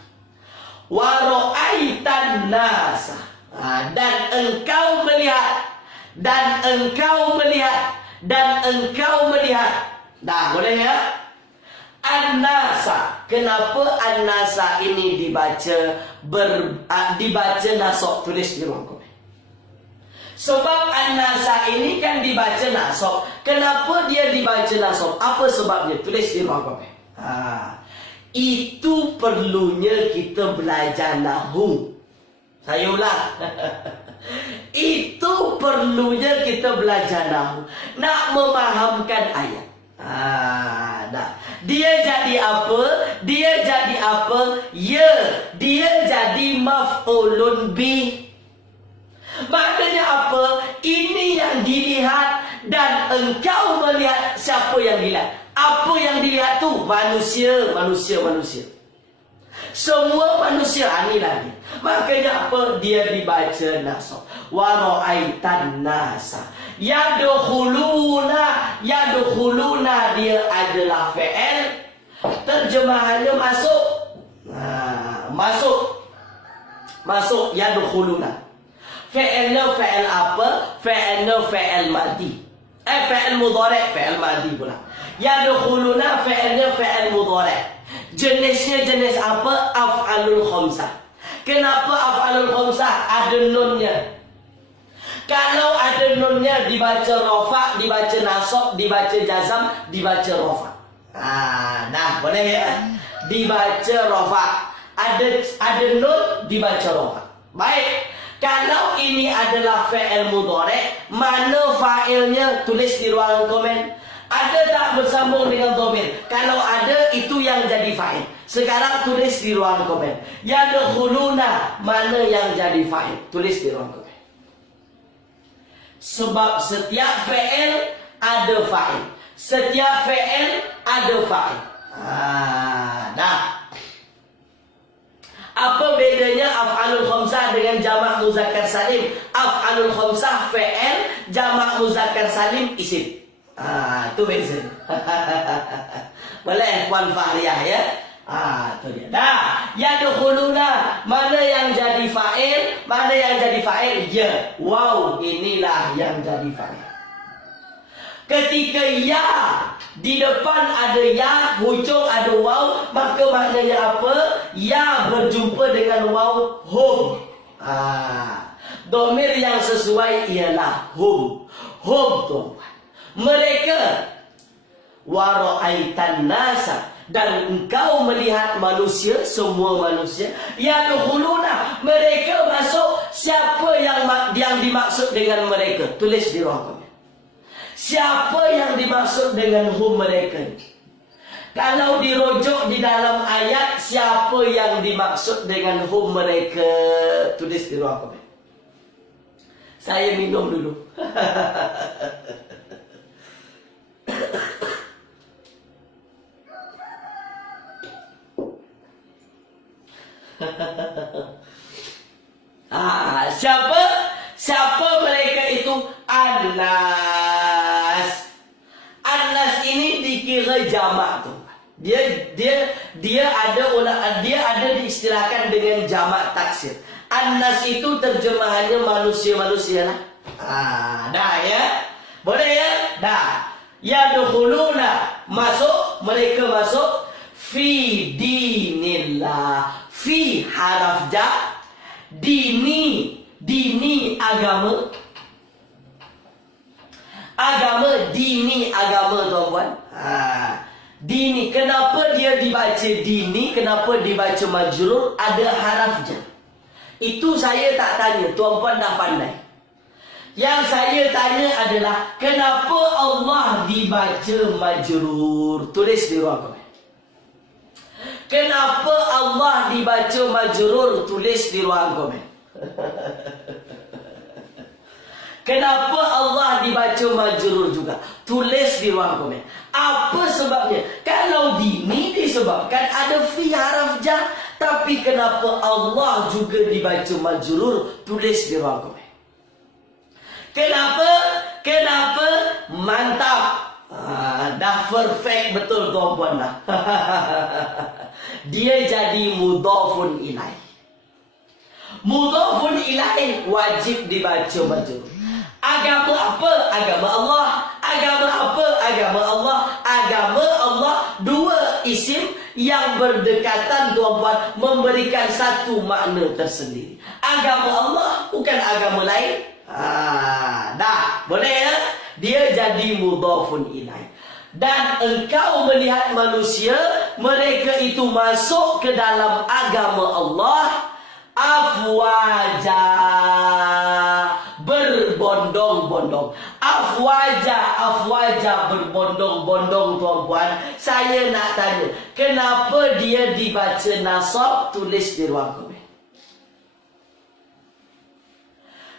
Wa ra'aitan nasa. Dan engkau melihat. Dan engkau melihat. Dan engkau melihat. Dah boleh ya? An-nasa. Kenapa an-nasa ini dibaca nasab? Tulis di ruang komen. Sebab an-nasa ini kan dibaca nasab. Kenapa dia dibaca nasab? Apa sebabnya? Tulis di ruang komen. Itu perlunya kita belajar nahwu. Saya ulang. Itu perlunya kita belajar nahwu. Nak memahamkan ayat. Dia jadi apa? Dia jadi apa? Ya, dia jadi maf'ulun bih. Maknanya apa? Ini yang dilihat dan engkau melihat. Siapa yang dilihat? Apa yang dilihat tu? Manusia. Semua manusia. Inilah dia. Makanya apa? Dia dibaca nasab. Wa ra'aitan nasa. Yadkhuluna dia adalah fi'il. Terjemahannya masuk. Masuk yadkhuluna. Fi'ilnya fi'il apa? Fi'ilnya fi'il madhi. Fi'il mudhari', fi'il madhi pula. Yadkhuluna fi'ilnya fi'il mudhari'. Jenisnya jenis apa? Af'alul khamsah. Kenapa af'alul khamsah? Ada nunnya. Kalau ada nunnya dibaca rafa, dibaca nasab, dibaca jazam, dibaca rafa. Boleh ya? Dibaca rafa. Ada nun dibaca rafa. Baik. Kalau ini adalah fi'il mudhari', mana fa'ilnya? Tulis di ruangan komen. Ada tak bersambung dengan dhamir? Kalau ada, itu yang jadi fa'il. Sekarang tulis di ruangan komen. Yadkhuluna, mana yang jadi fa'il? Tulis di ruangan komen. Sebab setiap fi'il ada fa'il. Setiap fi'il ada fa'il. Apa bedanya af'alul khamsah dengan jamak muzakkar salim? Af'alul khamsah fi'il, jamak muzakkar salim isim. Itu beza. Boleh Puan Fahriyah ya? Itu dia. Yadkhuluna, mana yang jadi fa'il? Mana yang jadi fa'il? Ya. Wow, inilah yang jadi fa'il. Ketika ya di depan ada ya, hujung ada waw, maka maknanya apa? Ya berjumpa dengan waw, hum. Dhamir yang sesuai ialah hum. Hum tuan. Mereka. Wa ra'aitan nasa. Dan engkau melihat manusia, semua manusia, yadkhuluna, mereka masuk. Siapa yang dimaksud dengan mereka? Tulis di ruang komen. Siapa yang dimaksud dengan hum mereka? Kalau dirujuk di dalam ayat, siapa yang dimaksud dengan hum mereka? Tulis di ruang komen. Saya minum dulu. Siapa mereka itu? Anas. Anas ini dikira jamak tu. Dia ada diistilahkan dengan jamak taksir. Anas itu terjemahannya manusia-manusia lah. Dah ya. Boleh ya? Dah. Yadkhuluna, masuk, mereka masuk fi dinillah. Fi haraf ja, dini agama. Dini agama tuan-tuan. Dini, kenapa dia dibaca dini, kenapa dibaca majrur, ada haraf ja. Itu saya tak tanya, tuan-tuan dah pandai. Yang saya tanya adalah, kenapa Allah dibaca majrur? Tulis di ruang komen. Kenapa Allah dibaca majrur? Tulis di ruang komen. Kenapa Allah dibaca majrur juga? Tulis di ruang komen. Apa sebabnya? Kalau dini disebabkan ada fi haraf jar, tapi kenapa Allah juga dibaca majrur? Tulis di ruang komen. Kenapa? Mantap. Dah perfect betul tuan-tuan dah. Dia jadi mudhafun ilaih. Mudhafun ilaih wajib dibaca majrur. Agama apa? Agama Allah. Agama apa? Agama Allah. Agama Allah, dua isim yang berdekatan tuan-tuan, memberikan satu makna tersendiri. Agama Allah bukan agama lain. Dah, boleh ya? Dia jadi mudhafun ilaih. Dan engkau melihat manusia, mereka itu masuk ke dalam agama Allah afwaja, berbondong-bondong. Afwaja berbondong-bondong tuan-puan. Saya nak tanya, kenapa dia dibaca nasab? Tulis di ruang komen.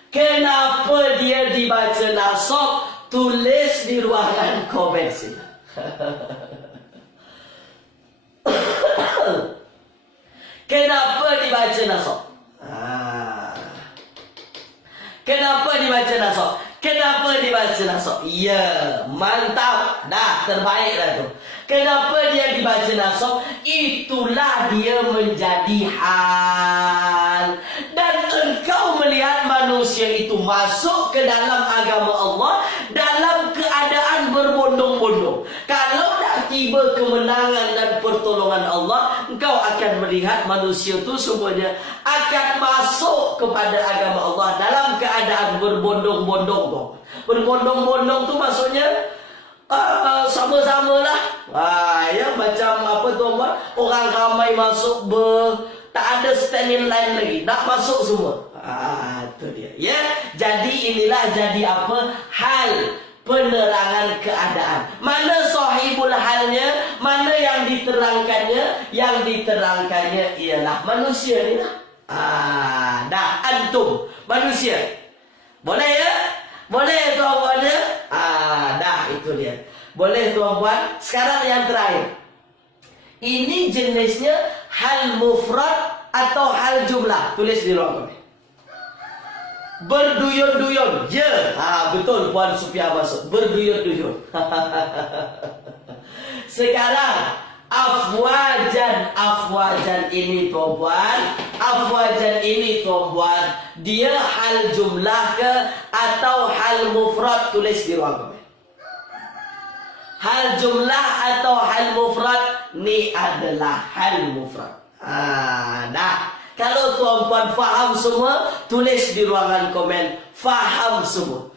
Kenapa dia dibaca nasab? Tulis di ruangan komen sini. Kenapa dibaca nasab? Kenapa dibaca nasab? Kenapa dibaca nasab? Ya, mantap. Dah, terbaik dah tu. Kenapa dia dibaca nasab? Itulah dia menjadi hal. Dan engkau melihat manusia itu masuk ke dalam agama Allah dalam keadaan berbondong-bondong. Kalau dah tiba kemenangan dan pertolongan Allah, engkau akan melihat manusia itu semuanya akan masuk kepada agama Allah dalam keadaan berbondong-bondong. Berbondong-bondong tu maksudnya sama-sama lah. Ya, macam apa tuan-tuan, orang ramai masuk tak ada standing line lagi, nak masuk semua. Itu dia. Ya, jadi inilah jadi apa? Hal, penerangan keadaan. Mana sahibul halnya? Mana yang diterangkannya? Yang diterangkannya ialah manusia ni lah. Dah, antum manusia. Boleh ya? Boleh tuan-tuan ya? Dah, itu dia. Boleh tuan-tuan. Sekarang yang terakhir. Ini jenisnya hal mufrad atau hal jumlah. Tulis di ruang komen. Berduyun-duyun. Ya, betul Puan Sufia masuk. Berduyun-duyun. Sekarang afwajan ini tuan-tuan. Afwajan ini tuan-tuan, dia hal jumlah ke atau hal mufrad? Tulis di ruang komen. Hal jumlah atau hal mufrad? Ni adalah hal mufrad. Dah. Kalau tuan-tuan faham semua, tulis di ruangan komen. Faham semua.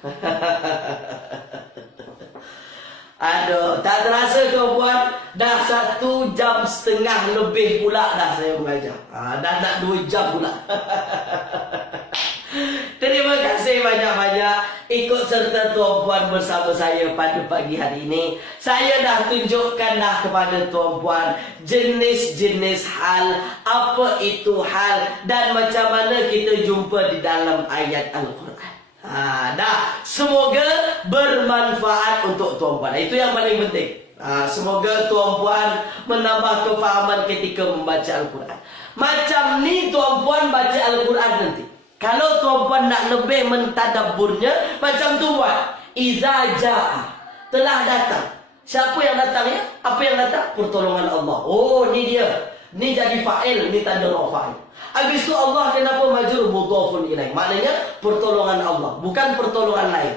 Aduh, tak terasa tuan-puan, dah 1 jam setengah lebih pula dah saya mengajar. Dah nak 2 jam pula. Terima kasih banyak-banyak ikut serta tuan-puan bersama saya pada pagi hari ini. Saya dah tunjukkan dah kepada tuan-puan jenis-jenis hal, apa itu hal dan macam mana kita jumpa di dalam ayat Al-Quran. Dah, semoga bermanfaat untuk tuan-puan. Itu yang paling penting. Semoga tuan-puan menambah kefahaman ketika membaca Al-Quran. Macam ni tuan-puan baca Al-Quran nanti. Kalau tuan-puan nak lebih mentadabburnya, macam tu buat. Iza ja'a, telah datang. Siapa yang datang ya? Apa yang datang? Pertolongan Allah. Oh, ni dia. Ni jadi fa'il, ni tanda rafa'il. Habis tu Allah kenapa majrur mudhafun ilaih? Maknanya pertolongan Allah, bukan pertolongan lain.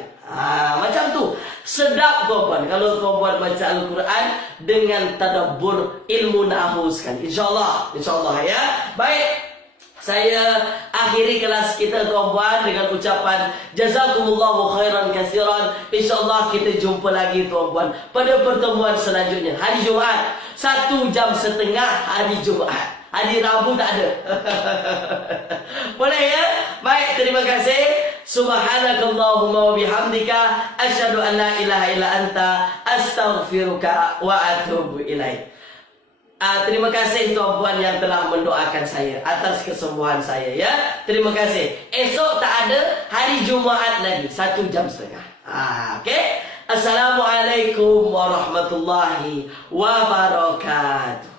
Macam tu. Sedap tuan-puan kalau tuan-puan baca Al-Quran dengan tadabbur ilmu nahwu sekali. InsyaAllah ya. Baik. Saya akhiri kelas kita tuan-puan dengan ucapan jazakumullahu khairan katsiran. InsyaAllah kita jumpa lagi tuan-puan pada pertemuan selanjutnya. Hari Jumaat 1 jam setengah hari Jumaat. Hari Rabu tak ada. Boleh ya? Baik, terima kasih. Subhanakallahumma wa bihamdika asyhadu an la ilaha illa anta astaghfiruka wa atubu ilaik. Terima kasih tuan-puan yang telah mendoakan saya atas kesembuhan saya ya. Terima kasih. Esok tak ada, hari Jumaat lagi 1 jam setengah. Okey. Assalamualaikum warahmatullahi wabarakatuh.